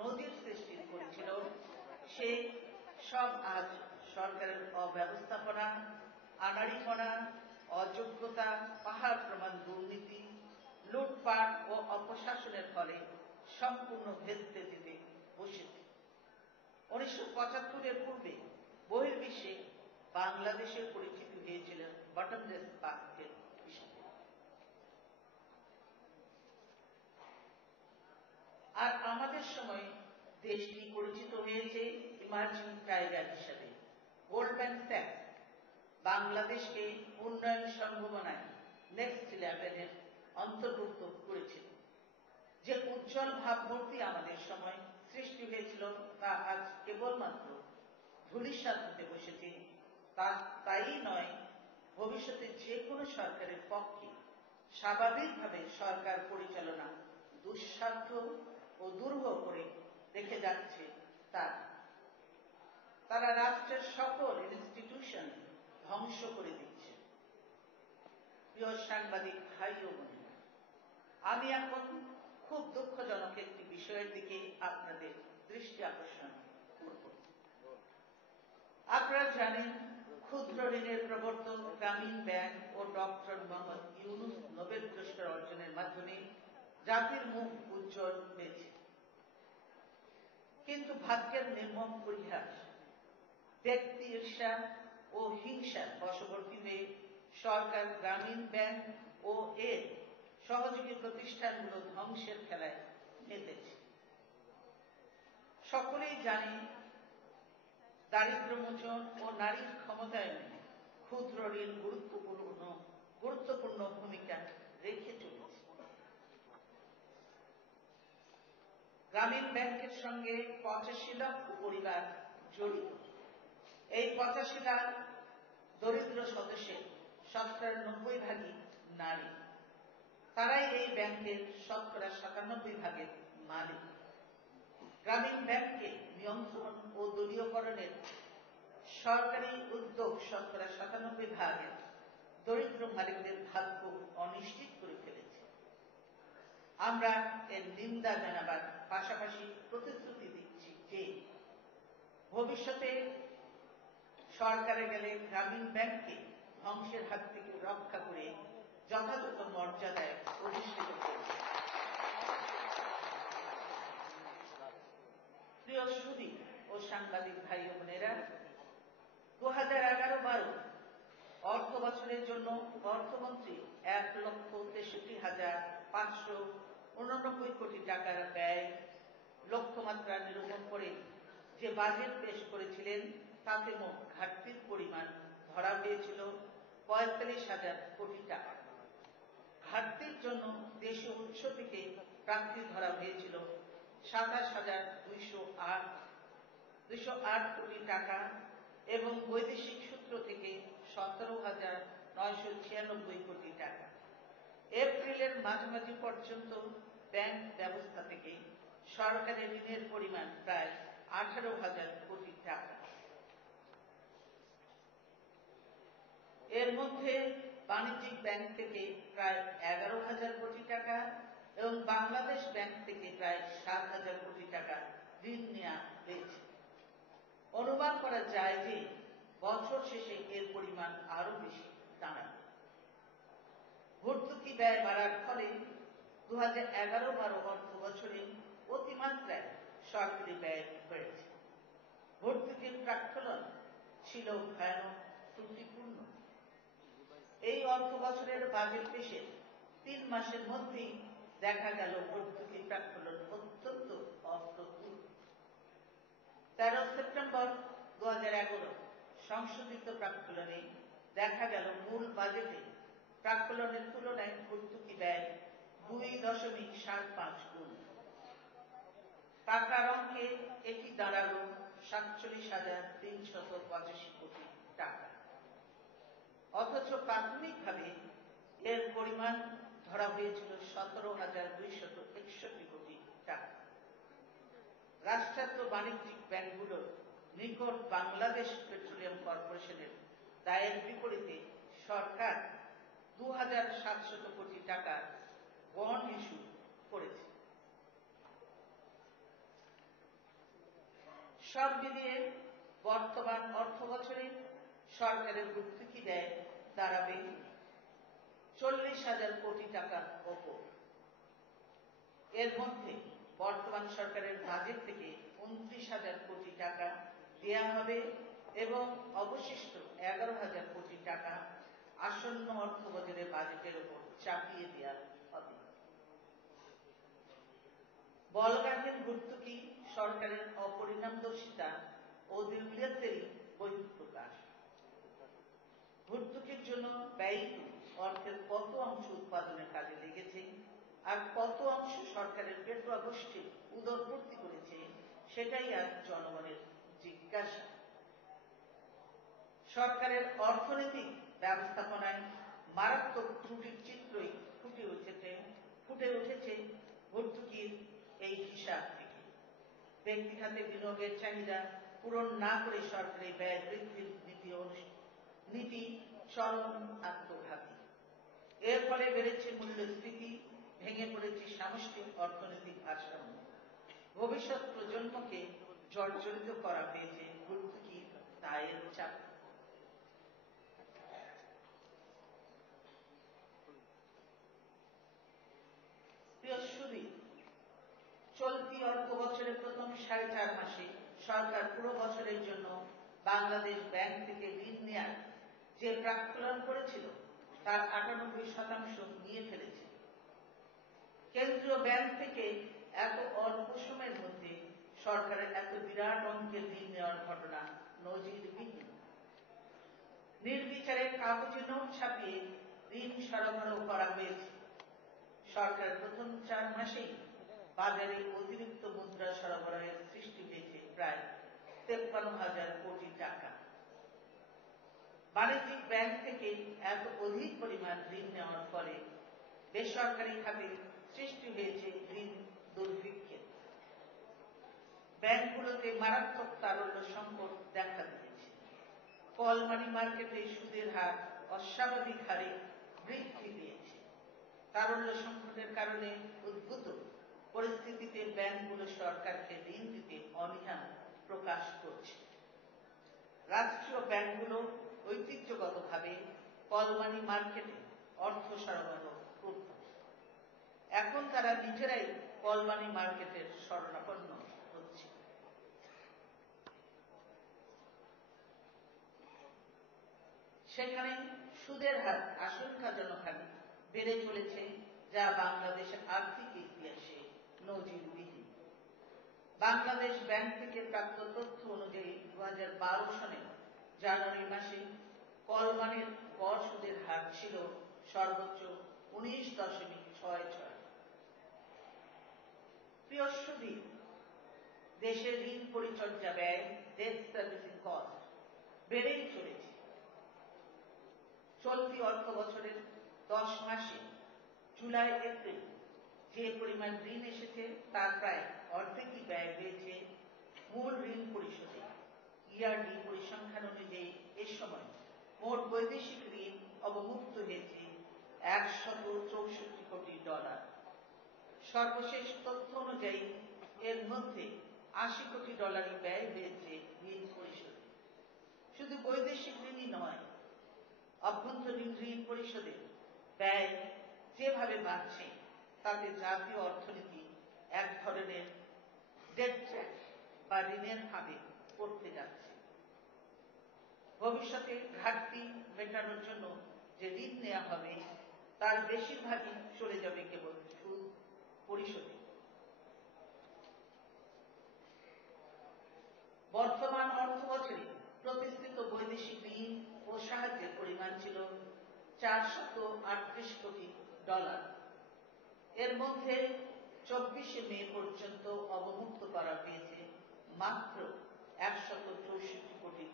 নজির সৃষ্টি করেছিল, সে সব আজ সরকারের অব্যবস্থাপনা, আনাড়িপনা, অযোগ্যতা, পাহাড় প্রমাণ দুর্নীতি, লুটপাট ও অপশাসনের ফলে সম্পূর্ণ ভেস্তে যেতে বসেছে। 1975-এর পূর্বে বহির্বিশ্বে বাংলাদেশের পরিচিতি হয়েছিল বটমলেস বাস্কেট হিসেবে। আর আমাদের সময় দেশটি পরিচিত হয়েছে ইমার্জিং টাইগার হিসেবে। গোল্ডম্যান স্যাক্স বাংলাদেশকে উন্নয়ন সম্ভাবনায় নেক্সট লেভেলের অন্তর্ভুক্ত করেছিল। যে উজ্জ্বল ভাবমূর্তি আমাদের সময় সৃষ্টি হয়েছিল তা আজ কেবলমাত্র ধূলিসাৎ হতে বসেছে। তাই নয়, ভবিষ্যতে যে কোনো সরকারের পক্ষে স্বাভাবিকভাবে সরকার পরিচালনা দুঃসাধ্য ও দুর্বহ করে রেখে যাচ্ছে। তারা রাষ্ট্রের সকল ইনস্টিটিউশন ধ্বংস করে দিচ্ছে। প্রিয় সাংবাদিক ভাই ও বোনেরা, আমি এখন খুব দুঃখজনক একটি বিষয়ের দিকে আপনাদের দৃষ্টি আকর্ষণ করব। আপনারা জানেন, ক্ষুদ্র ঋণের প্রবর্তক গ্রামীণ ব্যাংক ও ডক্টর মোহাম্মদ ইউনূস নোবেল পুরস্কার অর্জনের মাধ্যমে জাতির মুখ উজ্জ্বল হয়েছে। কিন্তু ভাগ্যের নির্মম পরিহাস, ব্যক্তি ঈর্ষা ও হিংসার বশবর্তী হয়ে সরকার গ্রামীণ ব্যাংক ও এর সহযোগী প্রতিষ্ঠানগুলো ধ্বংসের খেলায় মেতেছে। সকলেই জানে, দারিদ্র্যমোচন ও নারীর ক্ষমতায়নে ক্ষুদ্র ঋণ গুরুত্বপূর্ণ ভূমিকা রেখে চলেছে। গ্রামীণ ব্যাংকের সঙ্গে 85 লক্ষ পরিবার জড়িত। এই 85 লাখ দরিদ্র সদস্যের 90% নারী। তারাই এই ব্যাংকের 97% মালিক। গ্রামীণ ব্যাংককে নিয়ন্ত্রণ ও দলীয়করণের সরকারি উদ্যোগ 97% দরিদ্র মালিকদের ভাগ্য অনিশ্চিত করে ফেলেছে। আমরা এর নিন্দা জানাবার পাশাপাশি প্রতিশ্রুতি দিচ্ছি যে ভবিষ্যতে সরকারে গেলে গ্রামীণ ব্যাংককে ধ্বংসের হাত থেকে রক্ষা করে যথাযথ মর্যাদায় প্রতিষ্ঠিত করবে। প্রিয় সুধী ও সাংবাদিক ভাই ও বোনেরা, 2011-12 অর্থ বছরের জন্য অর্থমন্ত্রী 1,63,589 কোটি টাকার ব্যয় লক্ষ্যমাত্রা নিরূপণ করে যে বাজেট পেশ করেছিলেন, তাতে মোট ঘাটতির পরিমাণ ধরা হয়েছিল 45,000 কোটি টাকা। ঘাটতির জন্য দেশীয় উৎস থেকে প্রাপ্তি ধরা হয়েছিল 27,208 কোটি টাকা এবং বৈদেশিক সূত্র থেকে 17,996 কোটি টাকা। এপ্রিলের মাঝামাঝি পর্যন্ত ব্যাংক ব্যবস্থা থেকে সরকারি ঋণের পরিমাণ প্রায় 18,000 কোটি টাকা। এর মধ্যে বাণিজ্যিক ব্যাংক থেকে প্রায় 11,000 কোটি টাকা এবং বাংলাদেশ ব্যাংক থেকে প্রায় 7,000 কোটি টাকা ঋণ নেওয়া হয়েছে। অনুমান করা যায় যে বছর শেষে এর পরিমাণ আরো বেশি দাঁড়াবে। ভর্তুকি ব্যয় বাড়ার ফলে 2011-12 অর্থ বছরে অতিমাত্রায় সরকারি ব্যয় বেড়েছে। ভর্তুকির প্রাক্কলন ছিল ভয়ানক ত্রুটিপূর্ণ। এই অর্থ বছরের বাজেট পেশের 3 মাসের মধ্যেই দেখা গেল ভর্তুকির প্রাক্কলন অত্যন্ত অপ্রতুল। 13 সেপ্টেম্বর 2011 সংশোধিত প্রাক্কলনে দেখা গেল মূল বাজেটে প্রাক্কলনের তুলনায় ভর্তুকি ব্যয় 2.75 গুণ। টাকার অঙ্কে এটি দাঁড়ালো 47,385 কোটি টাকা। অথচ প্রাথমিকভাবে এর পরিমাণ ধরা হয়েছিল 17,261 কোটি টাকা। রাষ্ট্রায়ত্ত বাণিজ্যিক ব্যাংকগুলোর নিকট বাংলাদেশ পেট্রোলিয়াম কর্পোরেশনের দায়ের বিপরীতে সরকার 2,700 কোটি টাকা বন্ড ইস্যু করেছে। সব মিলিয়ে বর্তমান অর্থ বছরে সরকারের ভর্তুকি ব্যয় দাঁড়াবে 40,000 কোটি টাকার ওপর। এর মধ্যে বর্তমান সরকারের বাজেট থেকে 29,000 কোটি টাকা দেওয়া হবে এবং অবশিষ্ট 11,000 কোটি টাকা আসন্ন অর্থ বছরের বাজেটের উপর চাপিয়ে দেওয়া হবে। বলগাহীন ভর্তুকি সরকারের অপরিণামদর্শিতা ও দুর্নীতির বহিঃপ্রকাশ। ভর্তুকির জন্য ব্যয়িত অর্থের কত অংশ উৎপাদনের কাজে লেগেছে আর কত অংশ সরকারের পেটুয়া গোষ্ঠী উদরপূর্তি করেছে, সেটাই আজ জনগণের জিজ্ঞাসা। সরকারের অর্থনৈতিক ব্যবস্থাপনায় মারাত্মক ত্রুটির চিত্রই ফুটে উঠেছে ভর্তুকির এই হিসাব থেকে। ব্যক্তি খাতে বিনিয়োগের চাহিদা পূরণ না করে সরকারি ব্যয় বৃদ্ধির নীতি চরম আত্মঘাতী। এর ফলে বেড়েছে মূল্যস্ফীতি, ভেঙে পড়েছে সামষ্টিক অর্থনৈতিক ভারসাম্য। ভবিষ্যৎ প্রজন্মকে জর্জরিত করা হয়েছে ভর্তুকির দায়ের চাপ। প্রিয় সুধী, চলতি অর্থ বছরের প্রথম 4.5 মাসে সরকার পুরো বছরের জন্য বাংলাদেশ ব্যাংক থেকে ঋণ নেয়ার যে প্রাক্কলন করেছিল তার 98% নিয়ে ফেলেছে। কেন্দ্রীয় ব্যাংক থেকে এত অল্প সময়ের মধ্যে সরকারের এত বিরাট অঙ্কের ঋণ নেওয়ার ঘটনা নজিরবিহীন। নির্বিচারে কাগজে নোট ছাপিয়ে ঋণ সরবরাহ করা হয়েছে। সরকারের প্রথম 4 মাসেই বাজারে অতিরিক্ত মুদ্রা সরবরাহের সৃষ্টি হয়েছে প্রায় 53,000 কোটি টাকা। বাণিজ্যিক ব্যাংক থেকে এত অধিক পরিমাণ ঋণ নেওয়ার ফলে বেসরকারি খাতে সৃষ্টি হয়েছে ঋণ দুর্ভিক্ষের। ব্যাংকগুলোতে মারাত্মক তারল্য সংকট দেখা দিয়েছে। কল মানি মার্কেটে সুদের হার অস্বাভাবিক হারে বৃদ্ধি পেয়েছে। তারল্য সংকটের কারণে উদ্ভূত পরিস্থিতিতে ব্যাংকগুলো সরকারকে ঋণ দিতে অনীহা প্রকাশ করছে। রাষ্ট্রীয় ব্যাংকগুলো ঐতিহ্যগতভাবে কল মানি মার্কেটে অর্থ সরবরাহ করত। এখন তারা নিজেরাই কল মানি মার্কেটের শরণাপন্ন হচ্ছে। সেখানে সুদের হার আশঙ্কাজনক হারে বেড়ে চলেছে, যা বাংলাদেশের আর্থিক ইতিহাসে নজিরবিহীন। বাংলাদেশ ব্যাংক থেকে প্রাপ্ত তথ্য অনুযায়ী 2012 সালের জানুয়ারি মাসে কল মানির গড় সুদের হার ছিল সর্বোচ্চ 19.66। প্রিয় সুধী, দেশের ঋণ পরিচর্যা ব্যয়, ডেট সার্ভিসিং কস্ট বেড়েই চলেছে। চলতি অর্থ বছরের 10 মাসে জুলাই এপ্রিল যে পরিমাণ ঋণ এসেছে তার প্রায় অর্ধেকই ব্যয় হয়েছে মূল ঋণ পরিশোধে। ইয়ারলি পরিসংখ্যান অনুযায়ী এ সময় মোট বৈদেশিক ঋণ অবমুক্ত হয়েছে $164 কোটি। সর্বশেষ তথ্য অনুযায়ী এর মধ্যে $80 কোটি ব্যয় হয়েছে ঋণ পরিশোধে। শুধু বৈদেশিক ঋণই নয়, অভ্যন্তরীণ ঋণ পরিশোধে ব্যয় যেভাবে বাড়ছে তাতে জাতীয় অর্থনীতি এক ধরনের ডেট ট্র্যাপ বা ঋণের ফাঁদে পড়তে যাচ্ছে। ভবিষ্যতে ঘাটতি মেটানোর জন্য যে ঋণ নেওয়া হবে তার বেশিরভাগই চলে যাবে কেবল সুদ পরিশোধে। বর্তমান অর্থ বছরে প্রতিষ্ঠিত বৈদেশিক ঋণ ও সাহায্যের পরিমাণ ছিল $438 কোটি। এর মধ্যে 24 মে পর্যন্ত অবমুক্ত করা হয়েছে মাত্র $164 কোটি,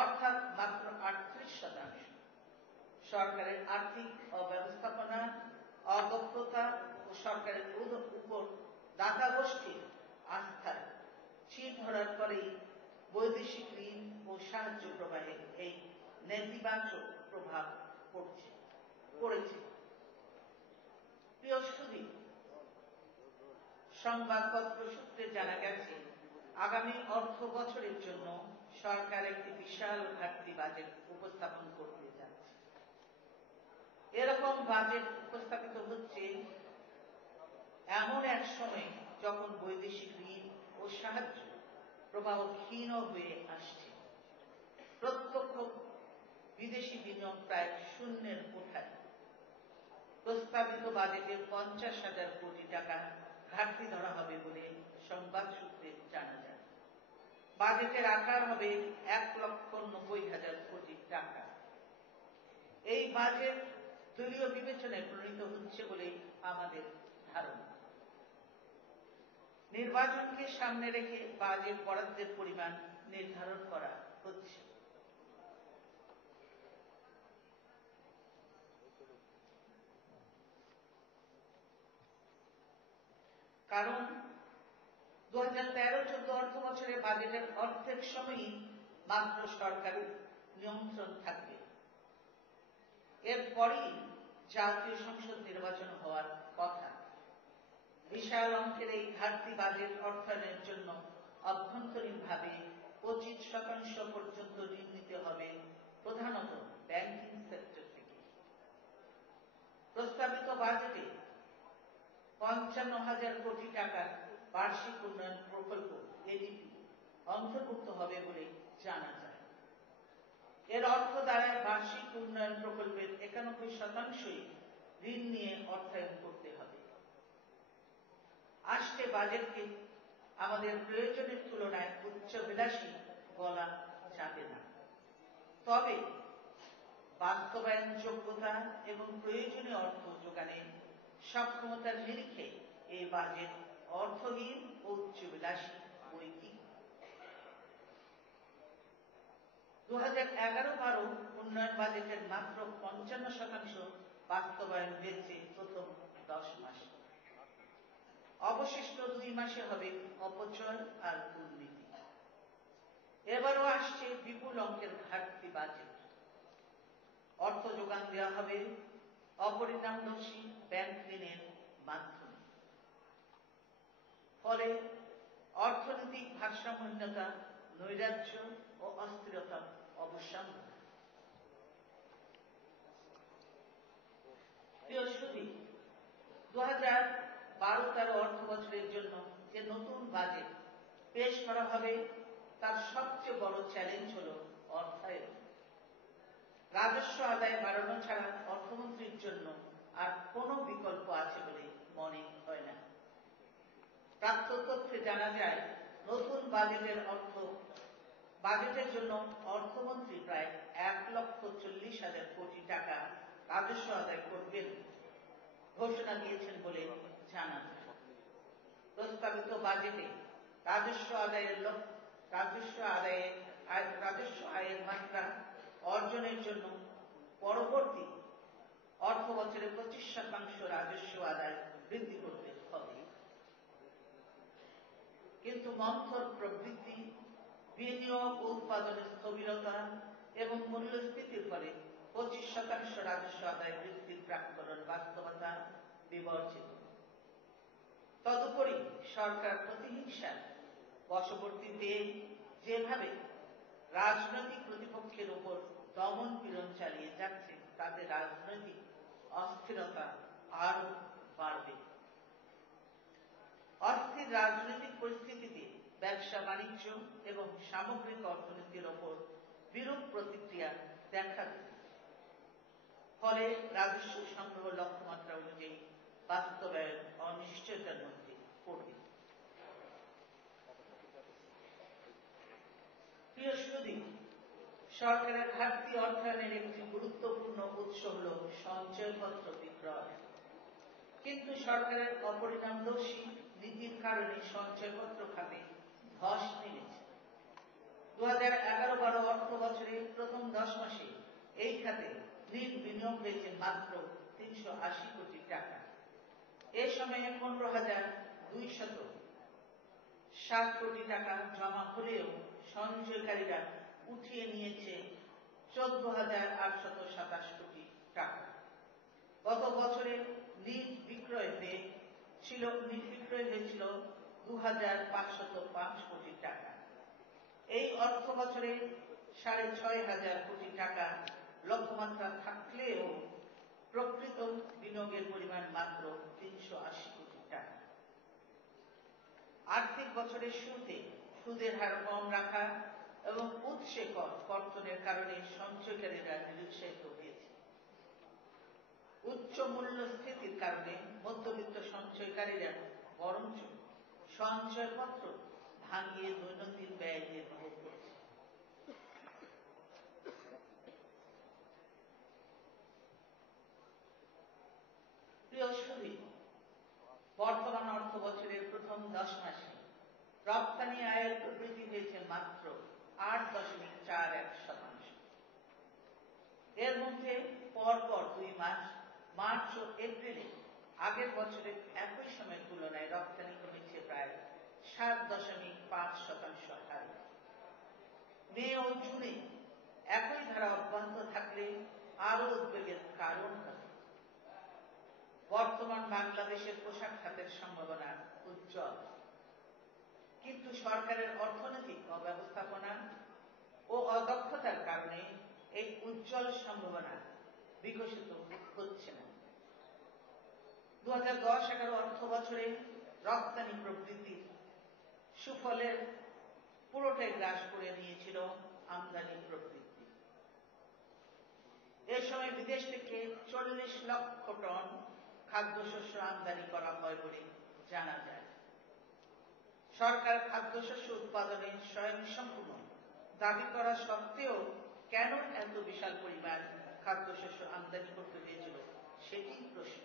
অর্থাৎ মাত্র 38%। সরকারের আর্থিক অব্যবস্থাপনা, অদক্ষতা ও সরকারের উপর দাতা গোষ্ঠীর আস্থায় চির ধরার ফলেই বৈদেশিক ঋণ ও সাহায্য প্রবাহে এই নেতিবাচক প্রভাব পড়েছে। প্রিয় সুধী, সংবাদপত্র সূত্রে জানা গেছে আগামী অর্থ বছরের জন্য সরকার একটি বিশাল ঘাটতি বাজেট উপস্থাপন করতে যাচ্ছে। এরকম বাজেট উপস্থাপিত হচ্ছে এমন এক সময়ে যখন বৈদেশিক ঋণ ও সাহায্য প্রবাহ ক্ষীণ হয়ে আসছে। প্রত্যক্ষ বিদেশি বিনিয়োগ প্রায় শূন্যের কোঠায়। প্রস্তাবিত বাজেটে 50,000 কোটি টাকা ঘাটতি ধরা হবে বলে সংবাদ সূত্রে জানা যায়। বাজেটের আকার হবে 1,90,000 কোটি টাকা। এই বাজেট দলীয় বিবেচনায় প্রণীত হচ্ছে বলে আমাদের ধারণা। নির্বাচনকে সামনে রেখে বাজেট বরাদ্দের পরিমাণ নির্ধারণ করা হচ্ছে। কারণ 2013-14 অর্থ বছরে বাজেটের অর্ধেক সময়ই মাত্র সরকারের নিয়ন্ত্রণ থাকবে। এরপরই জাতীয় সংসদ নির্বাচন হওয়ার কথা। বিশাল অঙ্কের এই ঘাটতি বাজেট অর্থায়নের জন্য অভ্যন্তরীণভাবে 25% পর্যন্ত ঋণ নিতে হবে, প্রধানত ব্যাংকিং সেক্টর থেকে। প্রস্তাবিত বাজেটে 55,000 কোটি টাকার বার্ষিক উন্নয়ন প্রকল্প এডিপি অন্তর্ভুক্ত হবে বলে জানা যায়। এর অর্থ দ্বারায় বার্ষিক উন্নয়ন প্রকল্পের 91%ই ঋণ নিয়ে অর্থায়ন করতে হবে। আসছে বাজেটকে আমাদের প্রয়োজনের তুলনায় উচ্চবিলাসী বলা যাবে না, তবে বাস্তবায়ন যোগ্যতা এবং প্রয়োজনীয় অর্থ যোগানের সক্ষমতার নিরিখে এই বাজেট অর্থহীন ও উচ্চবিলাসী বই কি। 2011-12 উন্নয়ন বাজেটের মাত্র 55% বাস্তবায়ন হয়েছে প্রথম 10 মাসে। অবশিষ্ট 2 মাসে হবে অপচয় আর দুর্নীতি। এবারও আসছে বিপুল অঙ্কের ঘাটতি বাজেট। অর্থ যোগান দেওয়া হবে অপরিণামদর্শী ব্যাংক ঋণের মাধ্যমে। ফলে অর্থনৈতিক ভারসাম্যহীনতা, নৈরাজ্য ও অস্থিরতা অবসান ঘটে। প্রিয় সুধী, 2012-13 অর্থ বছরের জন্য যে নতুন বাজেট পেশ করা হবে তার সবচেয়ে বড় চ্যালেঞ্জ হল অর্থায়ন। রাজস্ব আদায় বাড়ানো ছাড়া অর্থমন্ত্রীর জন্য আর কোনো বিকল্প আছে বলে মনে হয় না। প্রাপ্ত তথ্যে জানা যায়, নতুন বাজেটের জন্য অর্থমন্ত্রী প্রায় 1,40,000 কোটি টাকা রাজস্ব আদায় করবেন ঘোষণা দিয়েছেন বলে জানা যায়। প্রস্তাবিত বাজেটে রাজস্ব আয়ের মাত্রা অর্জনের জন্য পরবর্তী অর্থ বছরে 25% রাজস্ব আদায় বৃদ্ধি করতে হবে। কিন্তু মন্থর প্রবৃদ্ধি, বিনিয়োগ ও উৎপাদনের স্থবিরতা এবং মূল্যস্ফীতির ফলে 25% রাজস্ব আদায় বৃদ্ধির প্রাক্কলন বাস্তবতা বিবর্জিত। তদুপরি সরকার প্রতিহিংসার বশবর্তী হয়ে যেভাবে রাজনৈতিক প্রতিপক্ষের উপর দমন পীড়ন চালিয়ে যাচ্ছে, তাতে রাজনৈতিক অস্থিরতা আরো বাড়বে। অস্থির রাজনৈতিক পরিস্থিতিতে ব্যবসা বাণিজ্য এবং সামগ্রিক অর্থনীতির ওপর বিরূপ প্রতিক্রিয়া দেখা দেবে। ফলে রাজস্ব সংগ্রহ লক্ষ্যমাত্রা অনুযায়ী বাস্তবায়ন অনিশ্চয়তার মধ্যে পড়বে। প্রিয় সুধী, সরকারের ঘাটতি অর্থায়নের একটি গুরুত্বপূর্ণ উৎস হল সঞ্চয়পত্র বিক্রয়। কিন্তু সরকারের অপরিণামদর্শী নীতির কারণে সঞ্চয়পত্র খাতে ধস নেমেছে। 2011-12 অর্থ বছরের প্রথম 10 মাসে এই খাতে ঋণ বিনিয়োগ হয়েছে মাত্র 380 কোটি টাকা। এ সময়ে 15,260 কোটি টাকা জমা হলেও সঞ্চয়কারীরা উঠিয়ে নিয়েছে 14,827 কোটি টাকা। গত বছরে ঋণ বিক্রয় হয়েছিল 2,505 কোটি টাকা। এই অর্থ বছরে 6,500 কোটি টাকা লক্ষ্যমাত্রা থাকলেও প্রকৃত বিনিয়োগের পরিমাণ মাত্র 380 কোটি টাকা। আর্থিক বছরের শুরুতে সুদের হার কম রাখা এবং উৎসে কর্তনের কারণে সঞ্চয়কারীরা নিরুৎসাহিত হয়েছে। উচ্চ মূল্যস্ফীতির কারণে মধ্যবিত্ত সঞ্চয়কারীরা বরঞ্চ সঞ্চয়পত্র ভাঙিয়ে দৈনন্দিন ব্যয় নির্বাহ করছে। প্রিয় সুধী, বর্তমান অর্থ বছরের প্রথম 10 মাসে রপ্তানি আয়ের প্রবৃদ্ধি হয়েছে মাত্র 8.41%। এর মধ্যে পরপর 2 মাস, মার্চ ও এপ্রিলে আগের বছরের একই সময়ের তুলনায় রপ্তানি কমেছে প্রায় 7.5% হারে। মে ও জুনে একই ধারা অব্যাহত থাকলে আরো উদ্বেগের কারণ হবে। বর্তমান বাংলাদেশের পোশাক খাতের সম্ভাবনা উজ্জ্বল, কিন্তু সরকারের অর্থনৈতিক অব্যবস্থাপনা ও অদক্ষতার কারণে এই উজ্জ্বল সম্ভাবনা বিকশিত হচ্ছে না। 2010-11 অর্থ বছরে রপ্তানি প্রবৃদ্ধি সুফলের পুরোটাই গ্রাস করে নিয়েছিল আমদানি প্রবৃদ্ধি। এ সময় বিদেশ থেকে 40 লক্ষ টন খাদ্যশস্য আমদানি করা হয় বলে জানা যায়। সরকার খাদ্যশস্য উৎপাদনে স্বয়ংসম্পূর্ণ দাবি করা সত্ত্বেও কেন এত বিশাল পরিমাণ খাদ্যশস্য আমদানি করতে হয়েছিল সেটি প্রশ্ন।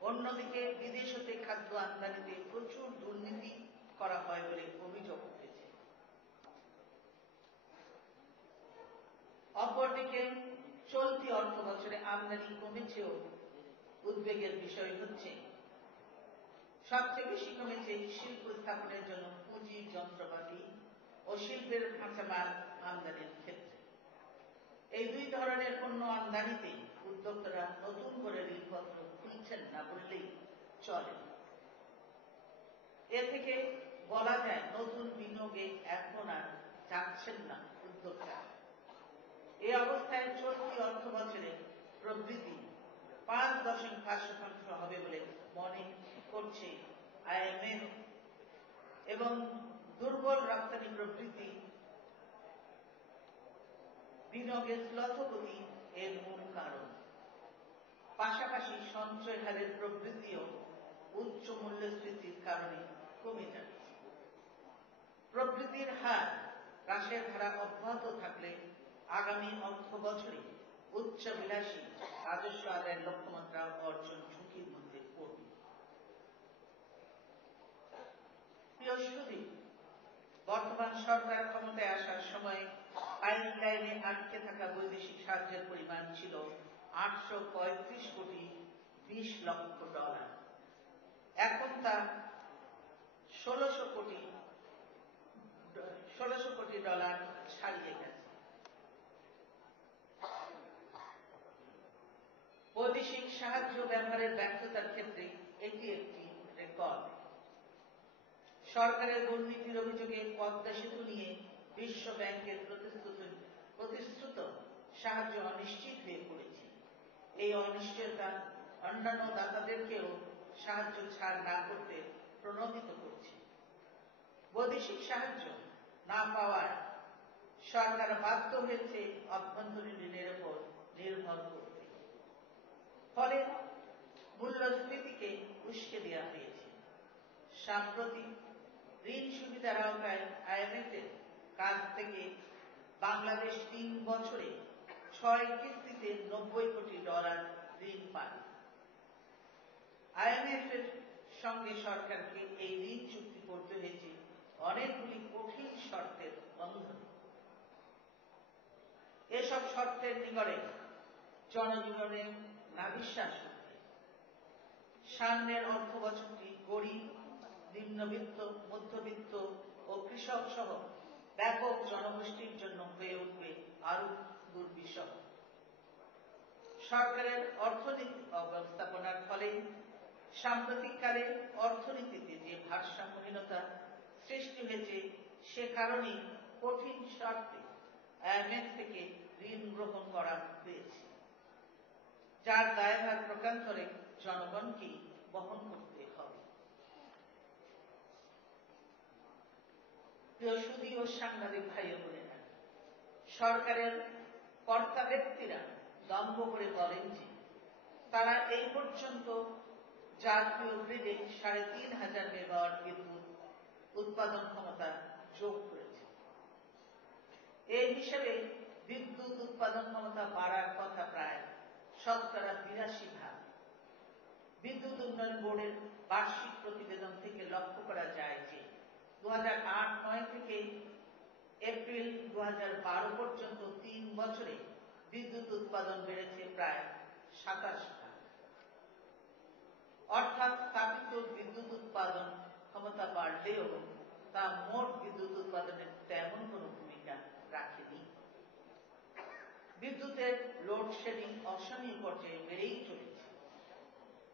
অন্যদিকে বিদেশ হতে খাদ্য আমদানিতে প্রচুর দুর্নীতি করা হয় বলে অভিযোগ উঠেছে। অপরদিকে চলতি অর্থ বছরে আমদানি কমেছেও উদ্বেগের বিষয় হচ্ছে। সবচেয়ে বেশি কমেছে শিল্প স্থাপনের জন্য পুঁজি, যন্ত্রপাতি ও শিল্পের কাঁচামাল আমদানির ক্ষেত্রে। এই দুই ধরনের পণ্য আমদানিতে উদ্যোক্তারা নতুন করে ঋণপত্র খুলছেন না বললেই চলে। এ থেকে বলা যায় নতুন বিনিয়োগে এখন আর যাচ্ছেন না উদ্যোক্তারা। এই অবস্থায় চলতি অর্থ বছরে প্রবৃদ্ধি 5.5% হবে বলে মনে করছে IMF, এবং দুর্বল রপ্তানি প্রবৃদ্ধি বিনিয়োগের স্লথগতি এর মূল কারণ। পাশাপাশি সঞ্চয় হারের প্রবৃদ্ধিও উচ্চ মূল্যস্ফীতির কারণে কমে যাচ্ছে। প্রবৃদ্ধির হার হ্রাসের ধারা অব্যাহত থাকলে আগামী অর্থ বছরে উচ্চাভিলাষী রাজস্ব আদায়ের লক্ষ্যমাত্রা অর্জন ঝুঁকির মধ্যে পড়বে। প্রিয় সুধী, বর্তমান সরকার ক্ষমতায় আসার সময় পাইপলাইনে আটকে থাকা বৈদেশিক সাহায্যের পরিমাণ ছিল 835 কোটি 20 লক্ষ ডলার। এখন তা 1600 কোটি ডলার ছাড়িয়ে গেছে। বৈদেশিক সাহায্য ব্যবহারের ব্যর্থতার ক্ষেত্রে এটি একটি রেকর্ড। সরকারের দুর্নীতির অভিযোগে পদ্মা সেতু নিয়ে বিশ্ব ব্যাংকের প্রতিশ্রুত সাহায্য অনিশ্চিত হয়ে পড়েছে। এই অনিশ্চয়তা অন্যান্য দাতাদেরকেও সাহায্য ছাড় না করতে প্রণোদিত করছে। বৈদেশিক সাহায্য না পাওয়ায় সরকার বাধ্য হয়েছে অভ্যন্তরীণ ঋণের উপর নির্ভর করতে। ফলে মূল্যস্ফীতিকে উস্কে দেওয়া হয়েছে। সাম্প্রতিক ঋণ সুবিধার আওতায় IMF এর কাছ থেকে বাংলাদেশ 3 বছরে 6 কিস্তিতে 90 কোটি ডলার ঋণ পায়। IMF এর সঙ্গে সরকারকে এই ঋণ চুক্তি করতে হয়েছে অনেকগুলি কঠিন শর্তের বন্ধনে। এসব শর্তের নিকটে জনজীবনে নাভিশ্বাস উঠে। সামনের অর্থ বছরটি গরিব, নিম্নবিত্ত, মধ্যবিত্ত ও কৃষক সহ ব্যাপক জনগোষ্ঠীর জন্য হয়ে উঠবে আরো দুর্বিষহ। সরকারের অর্থনৈতিক অব্যবস্থাপনার ফলে সাম্প্রতিককালে অর্থনীতিতে যে ভারসাম্যহীনতা সৃষ্টি হয়েছে, সে কারণে কঠিন শর্তে IMF থেকে ঋণ গ্রহণ করা হয়েছে, যার দায়ভার প্রকান্তরে জনগণকে বহন করতে হবে। প্রিয় সুধী ও সাংবাদিক ভাই ও বোনেরা, সরকারের কর্তা ব্যক্তিরা দম্ভ করে বলেন যে তারা এই পর্যন্ত জাতীয় গ্রিডে 3500 মেগাওয়াট বিদ্যুৎ উৎপাদন ক্ষমতা যোগ করেছে। এই হিসেবে বিদ্যুৎ উৎপাদন ক্ষমতা বাড়ার কথা প্রায় 82%। বিদ্যুৎ উন্নয়ন বোর্ডের বার্ষিক প্রতিবেদন থেকে লক্ষ্য করা যায় যে 2008-9 থেকে এপ্রিল 2012 পর্যন্ত 3 বছরে বিদ্যুৎ উৎপাদন বেড়েছে প্রায় 27%। অর্থাৎ স্থাপিত বিদ্যুৎ উৎপাদন ক্ষমতা বাড়লেও তা মোট বিদ্যুৎ উৎপাদনের তেমন কোনো ভূমিকা রাখেনি। বিদ্যুতের বিদ্যুতের লোডশেডিং অসহনীয় পর্যায়ে বেড়েই চলেছে।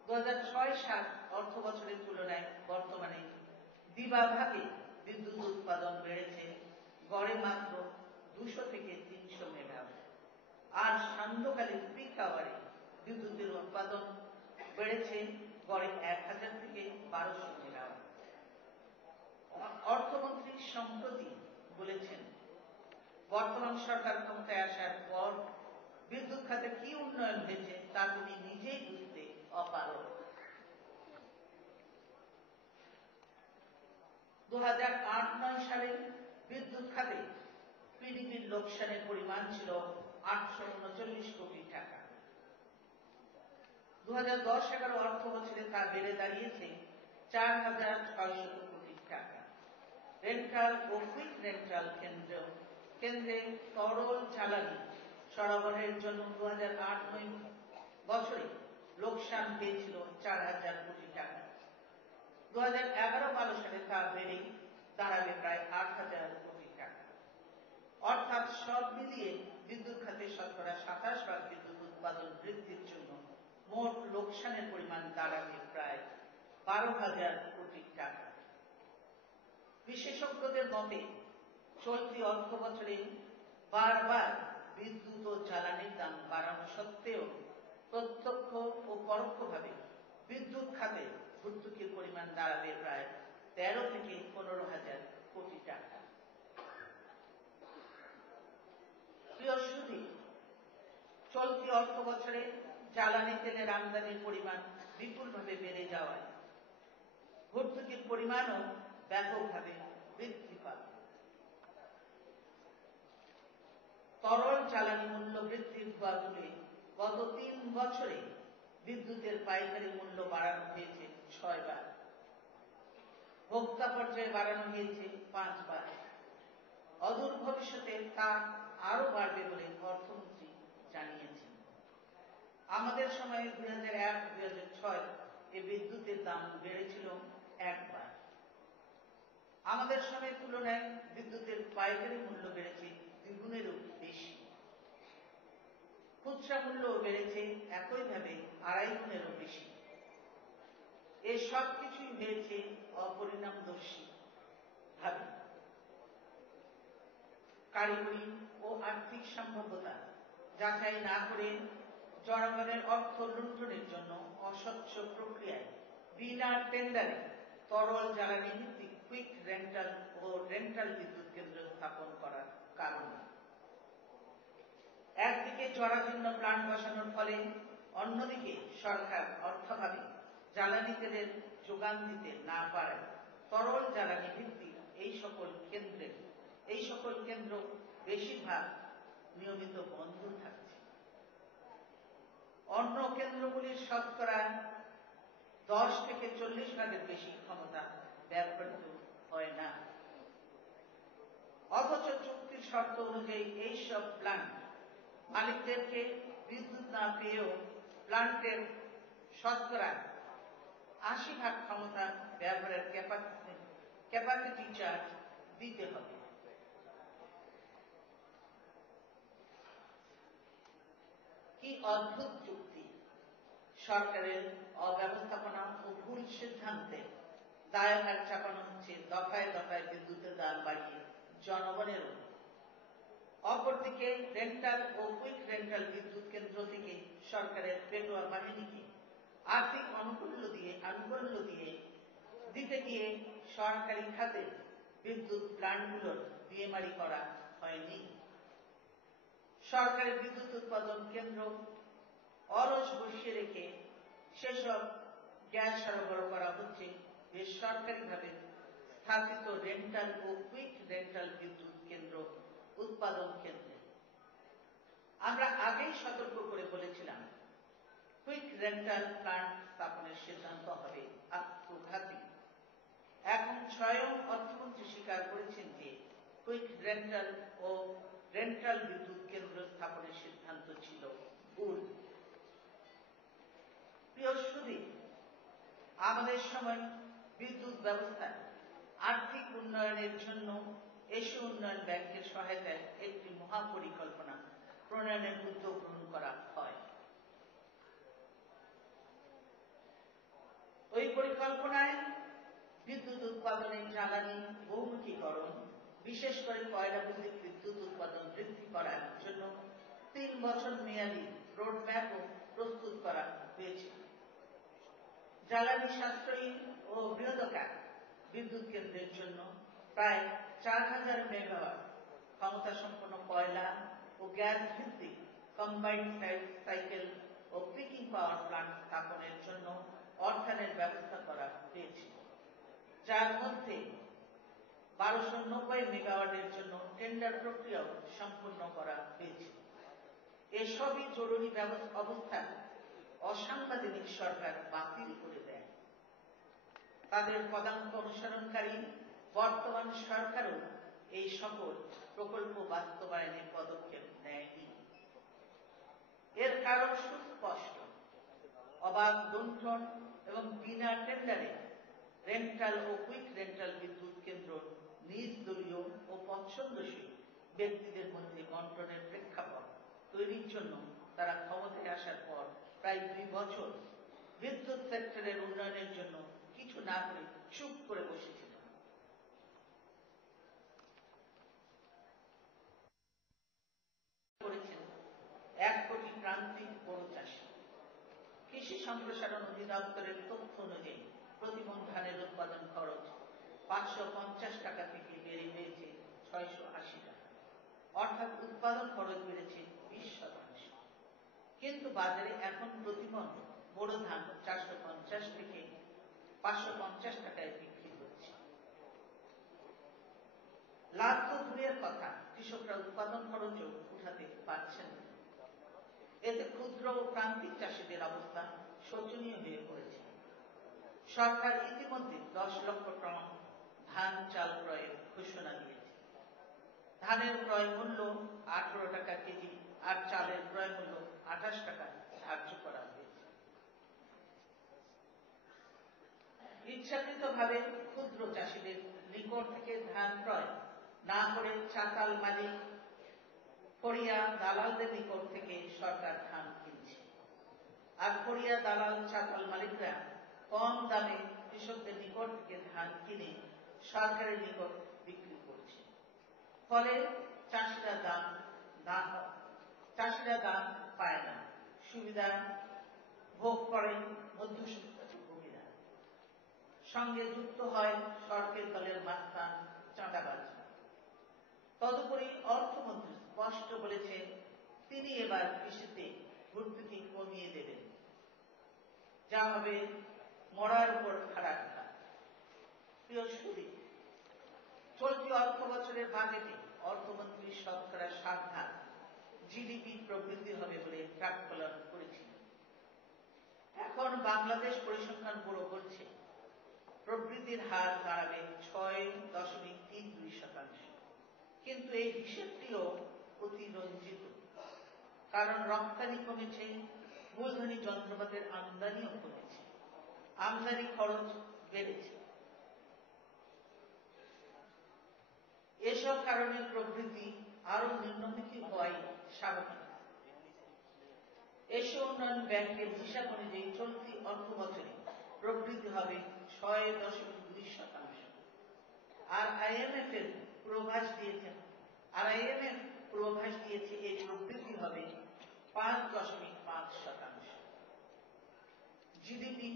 2006-07 অর্থ বছরের তুলনায় বর্তমানে দিবাভাগে বিদ্যুৎ উৎপাদন বেড়েছে গড়ে মাত্র 200 থেকে 300 মেগাওয়াট, আর সান্ধ্যকালীন পিক আওয়ারে বিদ্যুতের উৎপাদন বেড়েছে গড়ে 1000 থেকে 1200 মেগাওয়াট। অর্থমন্ত্রী সম্প্রতি বলেছেন, বর্তমান সরকার ক্ষমতায় আসার পর বিদ্যুৎ খাতে কি উন্নয়ন হয়েছে তা তিনি নিজেই বুঝতে অপারগ। 2008-09 সালে বিদ্যুৎ খাতে পিডিবির লোকসানের পরিমাণ ছিল 839 কোটি টাকা। 2010-11 অর্থ বছরে তা বেড়ে দাঁড়িয়েছে 4600 কোটি টাকা। রেন্টাল ও কুইক রেন্টাল কেন্দ্রে তরল জ্বালানি সরবরাহের জন্য 2008-09 বছরে লোকসান পেয়েছিল 4000 কোটি টাকা। 2011-12 সালে তা বেড়ে দাঁড়াবে প্রায় 8000 কোটি টাকা। অর্থাৎ সব মিলিয়ে বিদ্যুৎ খাতে শতকরা 27% বিদ্যুৎ উৎপাদন বৃদ্ধির জন্য মোট লোকসানের পরিমাণ দাঁড়াবে প্রায় 12000 কোটি টাকা। বিশেষজ্ঞদের মতে চলতি অর্থ বছরে বারবার বিদ্যুৎ ও জ্বালানির দাম বাড়ানো সত্ত্বেও প্রত্যক্ষ ও পরোক্ষভাবে বিদ্যুৎ খাতে ভর্তুকির পরিমাণ দাঁড়াবে প্রায় 13 থেকে 15,000 কোটি টাকা। প্রিয় সুধী, চলতি অর্থ বছরে জ্বালানি তেলের আমদানির পরিমাণ বিপুলভাবে বেড়ে যাওয়ায় ভর্তুকির পরিমাণও ব্যাপকভাবে বৃদ্ধি পাবে। তরল জ্বালানি মূল্য বৃদ্ধির বদলে গত 3 বছরে বিদ্যুতের পাইকারি মূল্য বাড়ানো হয়েছে 6 বার, ভোক্তা পর্যায়ে বাড়ানো হয়েছে 5 বার। অদূর ভবিষ্যতে তা আরো বাড়বে বলে অর্থমন্ত্রী জানিয়েছেন। আমাদের সময়ে 2001-2006 এ বিদ্যুতের দাম বেড়েছিল 1 বার। আমাদের সময়ের তুলনায় বিদ্যুতের পাইকারি মূল্য বেড়েছে দ্বিগুণেরও বেশি। খুচরা মূল্যও বেড়েছে একইভাবে 2.5 গুণেরও বেশি। এই সব কিছুই হয়েছে অপরিণামদর্শী ভাবে। কারিগরি ও আর্থিক সম্ভাব্যতা যাচাই না করে জনগণের অর্থ লুণ্ঠনের জন্য অস্বচ্ছ প্রক্রিয়ায় বিনা টেন্ডারে তরল জ্বালানি ভিত্তিক কুইক রেন্টাল ও রেন্টাল বিদ্যুৎ কেন্দ্র স্থাপন করার কারণে একদিকে জরাজীর্ণ প্ল্যান্ট বসানোর ফলে অন্যদিকে সরকার অর্থাভাবে জ্বালানি তেলের যোগান দিতে না পারায় তরল জ্বালানি ভিত্তিক এই সকল কেন্দ্র বেশিরভাগ নিয়মিত বন্ধ থাকছে। অন্য কেন্দ্রগুলির শতকরা 10 থেকে 40 ভাগের বেশি ক্ষমতা ব্যবহৃত হয় না। অথচ চুক্তির শর্ত অনুযায়ী এইসব প্ল্যান্ট মালিকদেরকে বিদ্যুৎ না পেয়েও প্ল্যান্টের শতকরা 80 ভাগ ক্ষমতা ব্যবহারের ক্যাপাসিটি চার্জ দিতে হবে। কি অদ্ভুত চুক্তি! সরকারের অব্যবস্থাপনা ও ভুল সিদ্ধান্তে দায়ভার চাপানো হচ্ছে দফায় দফায় বিদ্যুতের দাম বাড়িয়ে জনগণের উপর। অপরদিকে রেন্টাল ও কুইক রেন্টাল বিদ্যুৎ কেন্দ্র থেকে সরকারের পেটোয়া বাহিনীকে আর্থিক আনুকূল্য দিয়ে দিতে গিয়ে সরকারি খাতে বিদ্যুৎ প্ল্যান্টগুলোর বিএমআরি করা হয়নি। সরকারি বিদ্যুৎ উৎপাদন কেন্দ্র অলস বসিয়ে রেখে সেসব গ্যাস সরবরাহ করা হচ্ছে বেসরকারিভাবে স্থাপিত রেন্টাল ও কুইক রেন্টাল বিদ্যুৎ কেন্দ্র উৎপাদন কেন্দ্রে। আমরা আগেই সতর্ক করে বলেছিলাম, কুইক রেন্টাল প্ল্যান্ট স্থাপনের সিদ্ধান্ত হবে আত্মঘাতী। এখন স্বয়ং অর্থমন্ত্রী স্বীকার করেছেন যে কুইক রেন্টাল ও রেন্টাল বিদ্যুৎ কেন্দ্র স্থাপনের সিদ্ধান্ত ছিল ভুল। প্রিয় সুধী, আমাদের সময় বিদ্যুৎ ব্যবস্থায় আর্থিক উন্নয়নের জন্য এশীয় উন্নয়ন ব্যাংকের সহায়তায় একটি মহাপরিকল্পনা প্রণয়নের উদ্যোগ গ্রহণ করা হয়। ওই পরিকল্পনায় বিদ্যুৎ উৎপাদনের জ্বালানি বহুমুখীকরণ, বিশেষ করে কয়লা ভিত্তিক বিদ্যুৎ উৎপাদন বৃদ্ধি করার জন্য 3 বছর মেয়াদী রোডম্যাপও প্রস্তুত করা হয়েছে। জ্বালানি সাশ্রয়ী ও বৃহদাকার বিদ্যুৎ কেন্দ্রের জন্য প্রায় 4000 মেগাওয়াট ক্ষমতা সম্পন্ন কয়লা ও গ্যাস ভিত্তিক কম্বাইন্ড সাইকেল ও পিকিং পাওয়ার প্লান্ট স্থাপনের জন্য অর্থায়নের ব্যবস্থা করা হয়েছে, যার মধ্যে 1290 মেগাওয়াটের জন্য টেন্ডার প্রক্রিয়াও সম্পন্ন করা হয়েছে। এসবই জরুরি অবস্থা অসাংবিধানিক সরকার বাতিল করে দেয়। তাদের পদাঙ্ক অনুসরণকারী বর্তমান সরকারও এই সকল প্রকল্প বাস্তবায়নের পদক্ষেপ নেয়নি। এর কারণ সুস্পষ্ট। অবাধ বণ্টন এবং বিনা টেন্ডারে রেন্টাল ও কুইক রেন্টাল বিদ্যুৎ কেন্দ্র নিজ দলীয় ও পছন্দসই ব্যক্তিদের মধ্যে বণ্টনের প্রেক্ষাপট তৈরির জন্য তারা ক্ষমতায় আসার পর প্রায় 2 বছর বিদ্যুৎ সেক্টরের উন্নয়নের জন্য কিছু না করে চুপ করে বসেছিল। করেছেন 1 কোটি প্রান্তিক গরু চাষী। কৃষি সম্প্রসারণ অধিদপ্তরের তথ্য অনুযায়ী প্রতি মণ ধানের উৎপাদন খরচ 550 টাকা থেকে বেড়ে হয়েছে 680 টাকা, অর্থাৎ উৎপাদন খরচ বেড়েছে 20%। কিন্তু বাজারে এখন প্রতি মণ বোরো ধান 450 থেকে 550 টাকায় বিক্রি হচ্ছে। লাভ তো দূরের কথা, কৃষকরা উৎপাদন খরচও উঠাতে পারছেন না। এতে ক্ষুদ্র ও প্রান্তিক চাষীদের অবস্থা শোচনীয় হয়ে পড়েছে। সরকার ইতিমধ্যে 10 লক্ষ টন ধান চাল ক্রয়ের ঘোষণা দিয়েছে। ধানের ক্রয় মূল্য 18 টাকা কেজি আর চালের ক্রয় মূল্য 28 টাকা ধার্য করা হয়েছে। ইচ্ছাকৃতভাবে ক্ষুদ্র চাষীদের নিকট থেকে ধান ক্রয় না করে চাতাল মালিক, ফড়িয়া দালালদের নিকট থেকে সরকার ধান কিনছে। আর ফড়িয়া দালাল চাতাল মালিকরা কম দামে কৃষকদের নিকট থেকে ধান কিনে সরকারের নিকট বিক্রি করছে। ফলে চাষিরা দাম পায় না, সুবিধা ভোগ করেন মধ্যস্বত্বভোগীরা। সঙ্গে যুক্ত হয় সরকারি দলের মাস্তান চাঁদাবাজ। তদুপরি অর্থমন্ত্রী স্পষ্ট বলেছেন তিনি এবার কৃষিতে ভর্তুকি কমিয়ে দেবেন, যা হবে মরার উপর খাড়া ঘা। প্রিয় সুধী, চলতি অর্থ বছরের বাজেটে অর্থমন্ত্রী শতকরা 7 জিডিপি প্রবৃদ্ধি হবে বলে প্রাক্কলন করেছিলেন। এখন বাংলাদেশ পরিসংখ্যান ব্যুরো বলছে প্রবৃদ্ধির হার দাঁড়াবে 6.32%। কিন্তু এই হিসেবটিও অতিরঞ্জিত, কারণ রপ্তানি কমেছে, মূলধনী যন্ত্রপাতির আমদানিও কমেছে, আমদানি খরচ বেড়েছে। এসব কারণে প্রবৃদ্ধি আরো নিম্নমুখী হওয়াই স্বাভাবিক। এশীয় উন্নয়ন ব্যাংকের হিসাব অনুযায়ী চলতি অর্থ বছরে প্রবৃদ্ধি হবে 6.2%। আর আইএমএফ পূর্বাভাস দিয়েছে এই প্রবৃদ্ধি হবে 5.5%। জিডিপি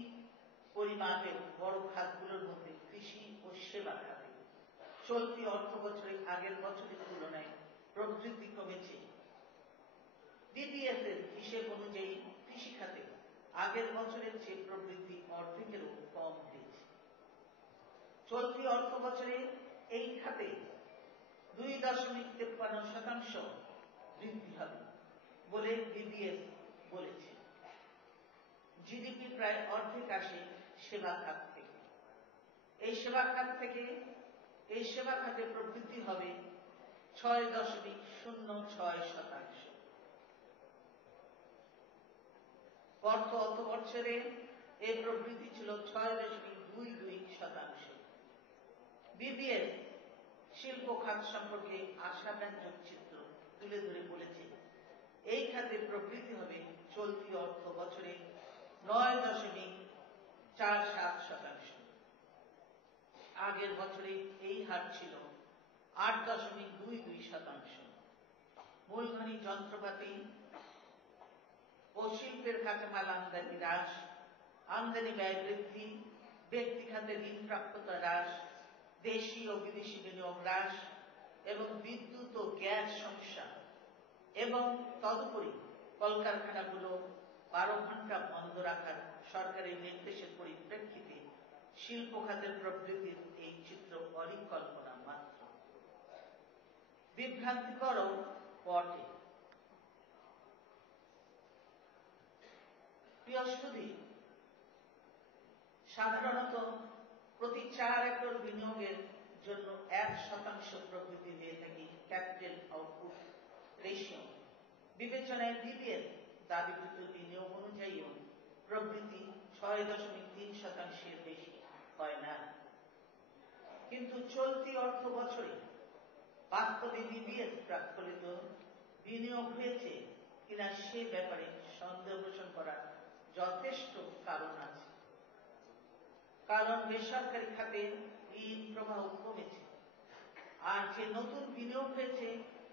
পরিমাপের বড় খাতগুলোর মধ্যে কৃষি ও সেবা খাতে চলতি অর্থ বছরে আগের বছরের তুলনায় প্রবৃদ্ধি কমেছে। বিবিএস এর হিসেব অনুযায়ী কৃষি খাতে আগের বছরের চেয়ে প্রবৃদ্ধি অর্ধেকেরও কম হয়েছে। চলতি অর্থ বছরে এই খাতে 2.53% বৃদ্ধি হবে বলে বিবিএস বলেছে। জিডিপি প্রায় অর্ধেক আসে সেবা খাত থেকে। এই সেবা খাতে প্রবৃদ্ধি হবে 6.06%। গত অর্থ বছরে এই প্রবৃদ্ধি ছিল 6.22%। বিবিএস শিল্প খাত সম্পর্কে আশাব্যঞ্জক চিত্র তুলে ধরে বলেছে এই খাতে প্রবৃদ্ধি হবে চলতি অর্থ বছরে 9.47%। আগের বছরে এই হার ছিল 8.22%। মূলধনী যন্ত্রপাতি ও শিল্পের কাঁচামাল আমদানি হ্রাস, আমদানি ব্যয় বৃদ্ধি, ব্যক্তি খাতে ঋণ প্রাপ্যতা হ্রাস, দেশি ও বিদেশি বিনিয়োগ হ্রাস এবং বিদ্যুৎ ও গ্যাস সমস্যা এবং তদুপরি কলকারখানাগুলো 12 ঘন্টা বন্ধ রাখার সরকারি নির্দেশের পরিপ্রেক্ষিতে শিল্প খাতের প্রবৃদ্ধির এই চিত্র পরিকল্পনা মাত্র। বিভ্রান্তিকরও বটে। প্রিয় সুধী, সাধারণত প্রতি 4 একর বিনিয়োগের জন্য 1% প্রবৃদ্ধি হয়ে থাকে ক্যাপিটাল আউটপুট রেশিও। বিবেচনায় দিলেন দাবিকৃত বিনিয়োগ অনুযায়ীও প্রবৃদ্ধি 6.3%-এর বেশি হয় না। কিন্তু চলতি অর্থ বছরে বাস্তবে বিবিএস প্রাক্কলিত বিনিয়োগ হয়েছে কিনা সে ব্যাপারে সন্দেহ পোষণ করার যথেষ্ট কারণ আছে। কারণ বেসরকারি খাতে ঋণ প্রবাহ কমেছে, আর যে নতুন বিনিয়োগ হয়েছে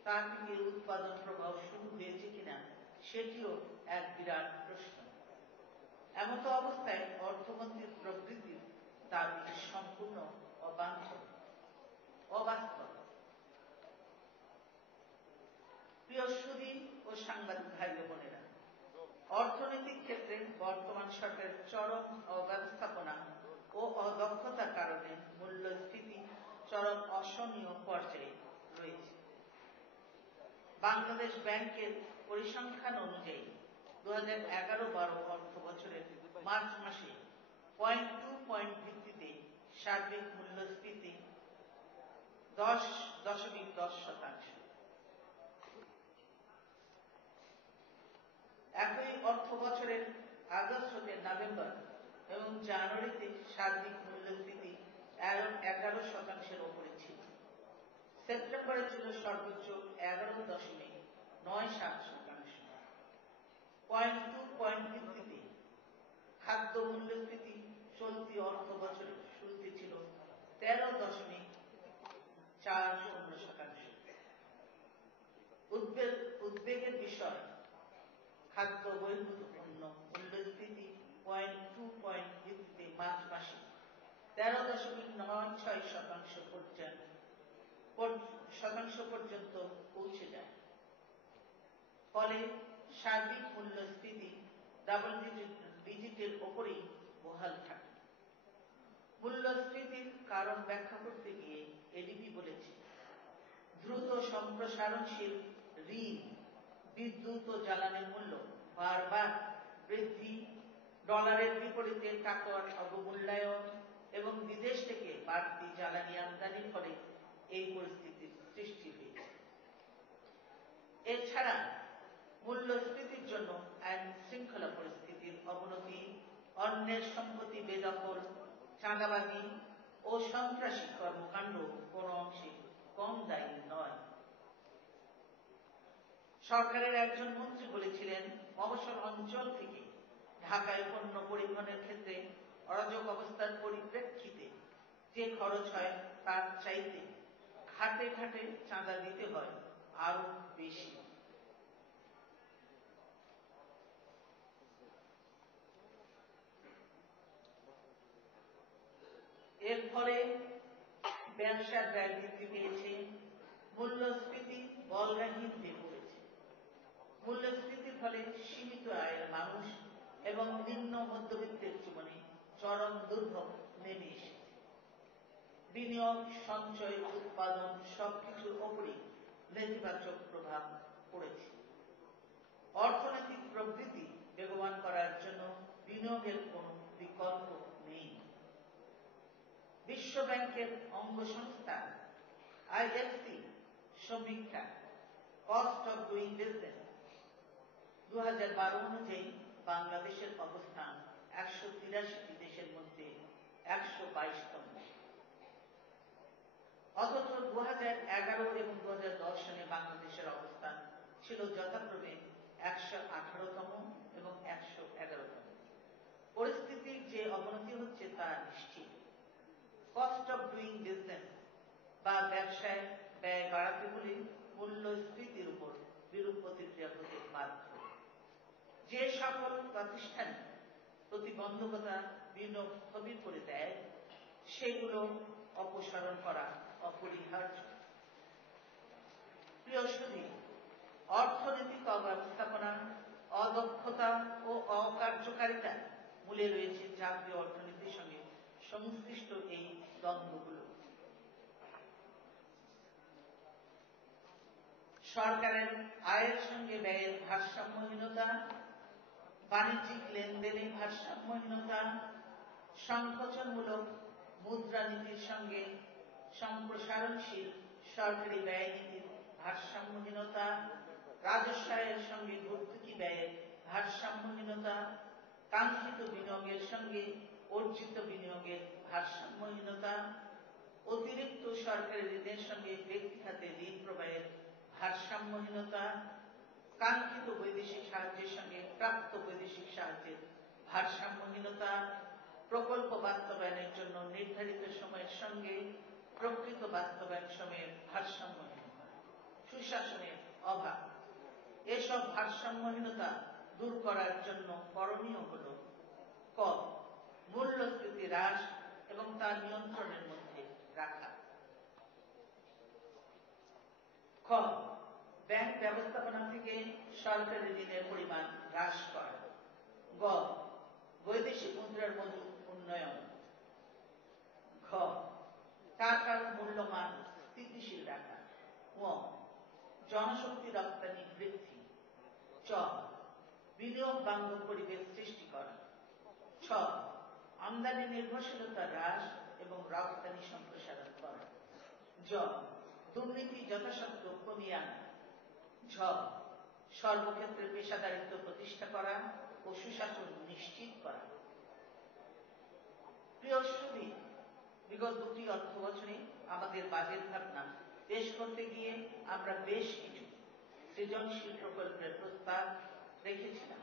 তা থেকে উৎপাদন প্রবাহ শুরু হয়েছে কিনা সেটিও এক বিরাট প্রশ্ন। এমত অবস্থায় অর্থমন্ত্রীর প্রবৃদ্ধির দাবি সম্পূর্ণ অবাস্তব। প্রিয় সুধী ও সাংবাদিক ভাই বোনেরা, অর্থনৈতিক ক্ষেত্রে বর্তমান সরকারের চরম অব্যবস্থাপনা ও অদক্ষতার কারণে মূল্যস্ফীতি চরম অসহনীয় পর্যায়ে রয়েছে। বাংলাদেশ ব্যাংকের পরিসংখ্যান অনুযায়ী 2011-12 অর্থ বছরের মার্চ মাসে 0.2 ভিত্তিতে সার্বিক মূল্যস্ফীতি 10.10%। একই অর্থ বছরের আগস্ট হতে নভেম্বর এবং জানুয়ারিতে সার্বিক মূল্যস্ফীতি 11%-এর উপরে ছিল। সেপ্টেম্বরে ছিল সর্বোচ্চ 11.97%। 0.2 ভিত্তিতে খাদ্য মূল্যস্ফীতি চলতি অর্থ বছরের শুরুতে ছিল 13.40%। উদ্বেগের বিষয়, খাদ্য বহির্ভূত পণ্য মূল্যস্ফীতি 0.2 ভিত্তিতে মার্চ মাসে 13.96% পর্যন্ত পৌঁছে যায়। ফলে সার্বিক মূল্যস্ফীতি ডাবল ডিজিটের ওপরেই বহাল থাকে। মূল্যস্ফীতির কারণ ব্যাখ্যা করতে গিয়ে এডিবি বলেছে, দ্রুত সম্প্রসারণশীল ঋণ, বিদ্যুৎ ও জ্বালানির মূল্য বারবার বৃদ্ধি, ডলারের বিপরীতে টাকার অবমূল্যায়ন এবং বিদেশ থেকে বাড়তি জ্বালানি আমদানির ফলে এই পরিস্থিতির সৃষ্টি হয়েছে। এছাড়া মূল্যস্ফীতির জন্য আইন শৃঙ্খলা পরিস্থিতির অবনতি, অন্যের সম্পত্তি বেদখল, চাঁদাবাজি ও সন্ত্রাসী কর্মকাণ্ড কোনো অংশে কম দায়ী নয়। সরকারের একজন মন্ত্রী বলেছিলেন, অবসর অঞ্চল থেকে ঢাকায় পণ্য পরিবহনের ক্ষেত্রে অরাজক অবস্থার পরিপ্রেক্ষিতে যে খরচ হয় তার চাইতে ঘাটে ঘাটে চাঁদা দিতে হয় আরো বেশি। এর ফলে ব্যবসার ব্যয় বৃদ্ধি পেয়েছে, মূল্যস্ফীতি বলগাহীন হয়ে পড়েছে। মূল্যস্ফীতির ফলে সীমিত আয়ের মানুষ এবং নিম্ন মধ্যবিত্তের জীবনে চরম দুর্ভোগ নেমে এসেছে। বিনিয়োগ, সঞ্চয়, উৎপাদন সবকিছুর ওপরই নেতিবাচক প্রভাব পড়েছে। অর্থনৈতিক প্রবৃদ্ধি বেগবান করার জন্য বিনিয়োগের কোনো বিকল্প নেই। বিশ্ব ব্যাংকের অঙ্গ সংস্থা আইএফসি সমীক্ষা কস্ট অফ ডুইং বিজনেস 2012 অনুযায়ী বাংলাদেশের অবস্থান 183টি দেশের মধ্যে 122তম। অথচ 2011 এবং 2010 সালে বাংলাদেশের অবস্থান ছিল যথাক্রমে 118তম এবং 111তম। পরিস্থিতির যে অবনতি হচ্ছে তা নিশ্চিত। কস্ট অফ ডুইং বিজনেস বা ব্যবসায় ব্যয় বাড়াতে হলে মূল্যস্ফীতির উপর বিরূপ প্রতিক্রিয়া হতে বাধ্য। যে সকল প্রতিষ্ঠান প্রতিবন্ধকতা বিনিয়োগ স্থবির করে দেয় সেগুলো অপসারণ করা অপরিহার্য। প্রিয় সুধী, অর্থনৈতিক অব্যবস্থাপনা, অদক্ষতা ও অকার্যকারিতা মূলে রয়েছে জাতীয় অর্থনীতির সঙ্গে সংশ্লিষ্ট এই দ্বন্দ্বগুলো। সরকারের আয়ের সঙ্গে ব্যয়ের ভারসাম্যহীনতা, বাণিজ্যিক লেনদেনে ভারসাম্যহীনতা, সংকোচনমূলক মুদ্রানীতির সঙ্গে সম্প্রসারণশীল সরকারি ব্যয় নীতির ভারসাম্যহীনতা, রাজস্ব আয়ের সঙ্গে ভর্তুকি ব্যয়ের ভারসাম্যহীনতা, কাঙ্ক্ষিত বিনিয়োগের সঙ্গে অর্জিত বিনিয়োগের ভারসাম্যহীনতা, অতিরিক্ত সরকারি ঋণের সঙ্গে ব্যক্তি খাতে ঋণ প্রবাহের ভারসাম্যহীনতা, কাঙ্ক্ষিত বৈদেশিক সাহায্যের সঙ্গে প্রাপ্ত বৈদেশিক সাহায্যের ভারসাম্যহীনতা, প্রকল্প বাস্তবায়নের জন্য নির্ধারিত সময়ের সঙ্গে প্রকৃত বাস্তবায়ন সময়ের ভারসাম্যহীনতা, সুশাসনের অভাব। এসব ভারসাম্যহীনতা দূর করার জন্য করণীয় হল: ক, মূল্যস্ফীতি হ্রাস এবং তার নিয়ন্ত্রণের মধ্যে রাখা। খ, ব্যাংক ব্যবস্থাপনা থেকে সরকারি ঋণের পরিমাণ হ্রাস করা। গ, বৈদেশিক মুদ্রার মজুদ উন্নয়ন। ঘ, টাকার মূল্যমান স্থিতিশীল রাখা। ও, জনশক্তি রপ্তানি বৃদ্ধি। চ, বিনিয়োগ বান্ধব পরিবেশ সৃষ্টি করা। ছ, আমদানি নির্ভরশীলতা হ্রাস এবং রপ্তানি সম্প্রসারণ করা। জ, দুর্নীতি যথাসাধ্য কমিয়ে আনা। ঝ, সর্বক্ষেত্রে পেশাদারিত্ব প্রতিষ্ঠা করা ও সুশাসন নিশ্চিত করা। প্রিয় সুধী, বিগত 2টি অর্থ বছরে আমাদের বাজেট ভাবনা পেশ করতে গিয়ে আমরা বেশ কিছু সৃজনশীল প্রকল্পের প্রস্তাব রেখেছিলাম।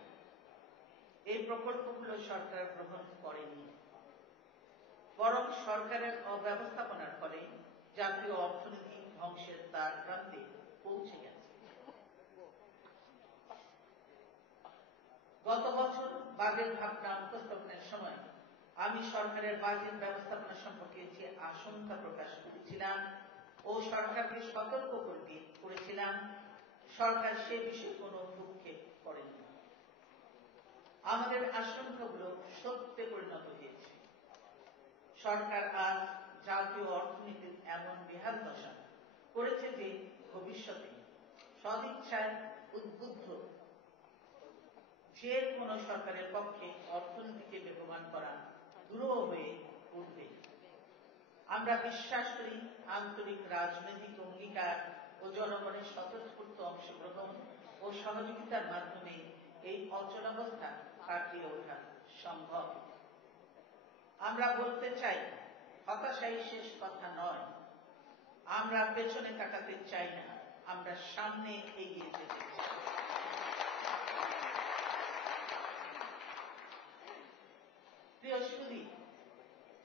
এই প্রকল্পগুলো সরকার গ্রহণ করেনি, বরং সরকারের অব্যবস্থাপনার ফলে জাতীয় অর্থনীতি ধ্বংসের দ্বার প্রান্তে পৌঁছে গেছে। গত বছর বাজেট ভাবনা উপস্থাপনের সময় আমি সরকারের বাজেট ব্যবস্থাপনা সম্পর্কে যে আশঙ্কা প্রকাশ করেছিলাম ও সরকারকে সতর্ক করেছিলাম, সরকার সে বিষয়ে কোনো ভ্রুক্ষেপ করেনি। আমাদের আশঙ্কাগুলো সত্যে পরিণত হয়েছে। সরকার আজ জাতীয় অর্থনীতির এমন বেহাল দশা করেছে যে ভবিষ্যতে সদিচ্ছায় উদ্বুদ্ধ যে কোনো সরকারের পক্ষে অর্থনীতিকে বেগবান করা দুরূহ হয়ে উঠবে। আমরা বিশ্বাস করি আন্তরিক রাজনৈতিক অঙ্গীকার ও জনগণের স্বতঃস্ফূর্ত অংশগ্রহণ ও সহযোগিতার মাধ্যমে এই অচলাবস্থা কাটিয়ে ওঠা সম্ভব। আমরা বলতে চাই, হতাশাই শেষ কথা নয়। আমরা পেছনে তাকাতে চাই না, আমরা সামনে এগিয়ে যেতে চাই। প্রিয় সুধী,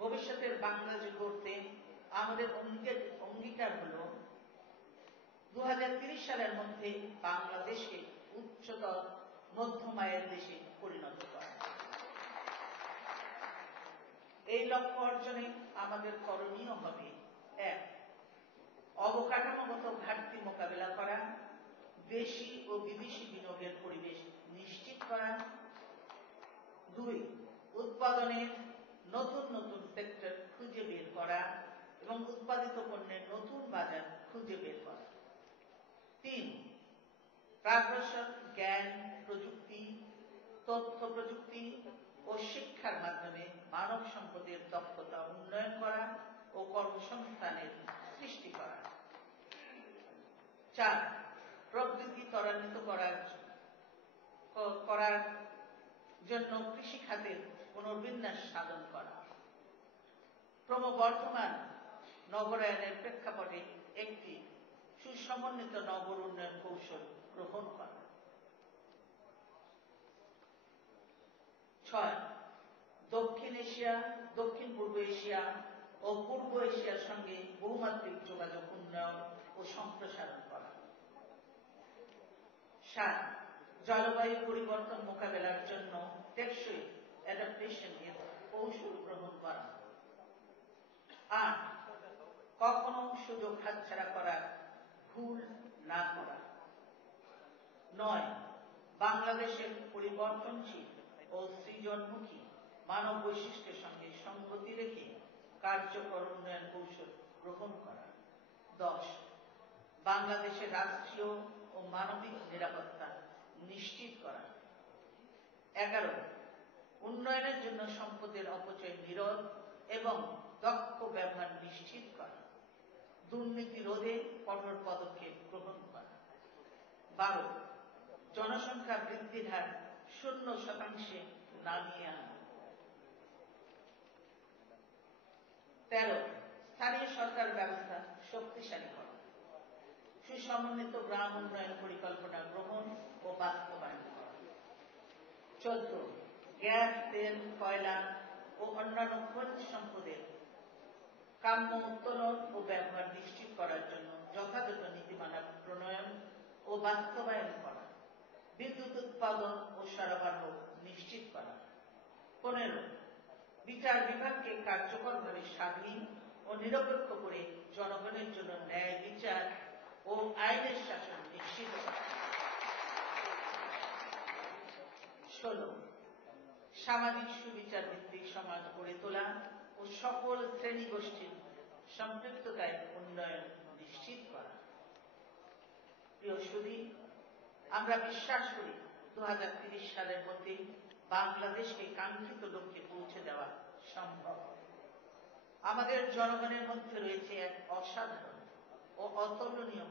ভবিষ্যতের বাংলাদেশ গড়তে আমাদের অঙ্গীকার হল 2030 সালের মধ্যে বাংলাদেশকে উচ্চতর মধ্যম আয়ের দেশে পরিণত করা। এই লক্ষ্য অর্জনে আমাদের করণীয় হবে: 1, অবকাঠামোগত ঘাটতি মোকাবেলা করা, দেশি ও বিদেশি বিনিয়োগের পরিবেশ নিশ্চিত করা। 2, উৎপাদনের নতুন নতুন সেক্টর খুঁজে বের করা এবং উৎপাদিত পণ্যের নতুন বাজার খুঁজে বের করা। 3, প্রাগ্রসর জ্ঞান প্রযুক্তি, তথ্য প্রযুক্তি ও শিক্ষার মাধ্যমে মানব সম্পদের দক্ষতা উন্নয়ন করা ও কর্মসংস্থানের সৃষ্টি করা। 4, প্রবৃদ্ধি ত্বরান্বিত করার জন্য কৃষি খাতের পুনর্বিন্যাস সাধন করা। ক্রমবর্ধমান নগরায়নের প্রেক্ষাপটে একটি সুসমন্বিত নগর উন্নয়ন কৌশল গ্রহণ করা। 6. দক্ষিণ এশিয়া, দক্ষিণ পূর্ব এশিয়া ও পূর্ব এশিয়ার সঙ্গে বহুমাত্রিক যোগাযোগ উন্নয়ন ও সম্প্রসারণ করা। 7. জলবায়ু পরিবর্তন মোকাবেলার জন্য টেকসই অ্যাডাপ্টেশন এর কৌশল গ্রহণ করা। 8. কখনো সুযোগ হাতছাড়া করার ভুল না করা। 9. বাংলাদেশের পরিবর্তনশীল ও সৃজনমুখী মানব বৈশিষ্ট্যের সঙ্গে সঙ্গতি রেখে কার্যকর উন্নয়ন কৌশল গ্রহণ করা। 10. বাংলাদেশের রাষ্ট্রীয় ও মানবিক নিরাপত্তা নিশ্চিত করা। 11. উন্নয়নের জন্য সম্পদের অপচয় নিরোধ এবং দক্ষ ব্যবহার নিশ্চিত করা। দুর্নীতি রোধে কঠোর পদক্ষেপ গ্রহণ করা। 12. জনসংখ্যা বৃদ্ধির হার 0% নামিয়ে আনা। 13. স্থানীয় সরকার ব্যবস্থা শক্তিশালী করা। সুসমন্বিত গ্রাম উন্নয়ন পরিকল্পনা গ্রহণ ও বাস্তবায়ন করা। 14. গ্যাস, তেল, কয়লা ও অন্যান্য খনিজ সম্পদের কাম্য উত্তোলন ও ব্যবহার নিশ্চিত করার জন্য যথাযথ নীতিমালা প্রণয়ন ও বাস্তবায়ন করা। বিদ্যুৎ উৎপাদন ও সরবরাহ নিশ্চিত করা। 15. বিচার বিভাগকে কার্যকরভাবে স্বাধীন ও নিরপেক্ষ করে জনগণের জন্য ন্যায় বিচার ও আইনের শাসন নিশ্চিত করা। 16. সামাজিক সুবিচার ভিত্তিক সমাজ গড়ে তোলা ও সকল শ্রেণী গোষ্ঠীর সম্পৃক্ততায় উন্নয়ন নিশ্চিত করা। প্রিয় সুধী, আমরা বিশ্বাস করি 2030 সালের মধ্যে বাংলাদেশকে কাঙ্ক্ষিত লক্ষ্যে পৌঁছে দেওয়া সম্ভব। আমাদের জনগণের মধ্যে রয়েছে এক অসাধারণ ও অতুলনীয়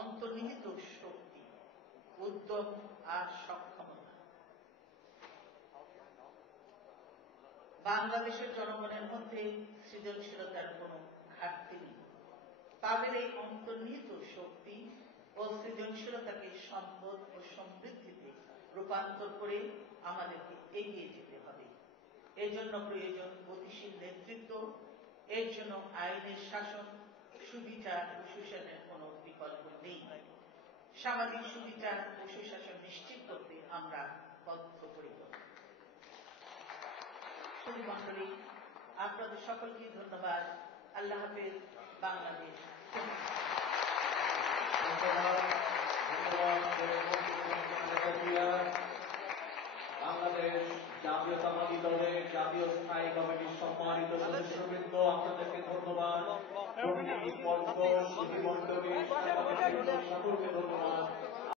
অন্তর্নিহিত শক্তি, উদ্যম আর সক্ষমতা। বাংলাদেশের জনগণের মধ্যে সৃজনশীলতার কোনো ঘাটতি নেই। তাদের এই অন্তর্নিহিত শক্তি ও সৃজনশীলতাকে সম্পদ ও সমৃদ্ধিতে রূপান্তর করে আমাদেরকে এগিয়ে যেতে হবে। এর জন্য প্রয়োজন গতিশীল নেতৃত্ব, এর জন্য আইনের শাসন, সুবিচার ও সুশাসনের কোনো বিকল্প নেই। সামাজিক সুবিচার ও সুশাসন নিশ্চিত করতে আমরা বদ্ধপরিকর। সুধী মণ্ডলী, আপনাদের সকলকে ধন্যবাদ। আল্লাহ হাফেজ। বাংলাদেশ। বাংলাদেশ জাতীয়তাবাদী দলের জাতীয় স্থায়ী কমিটির সম্মানিত সদস্যবৃন্দ, আপনাদেরকে ধন্যবাদ। সকলকে ধন্যবাদ।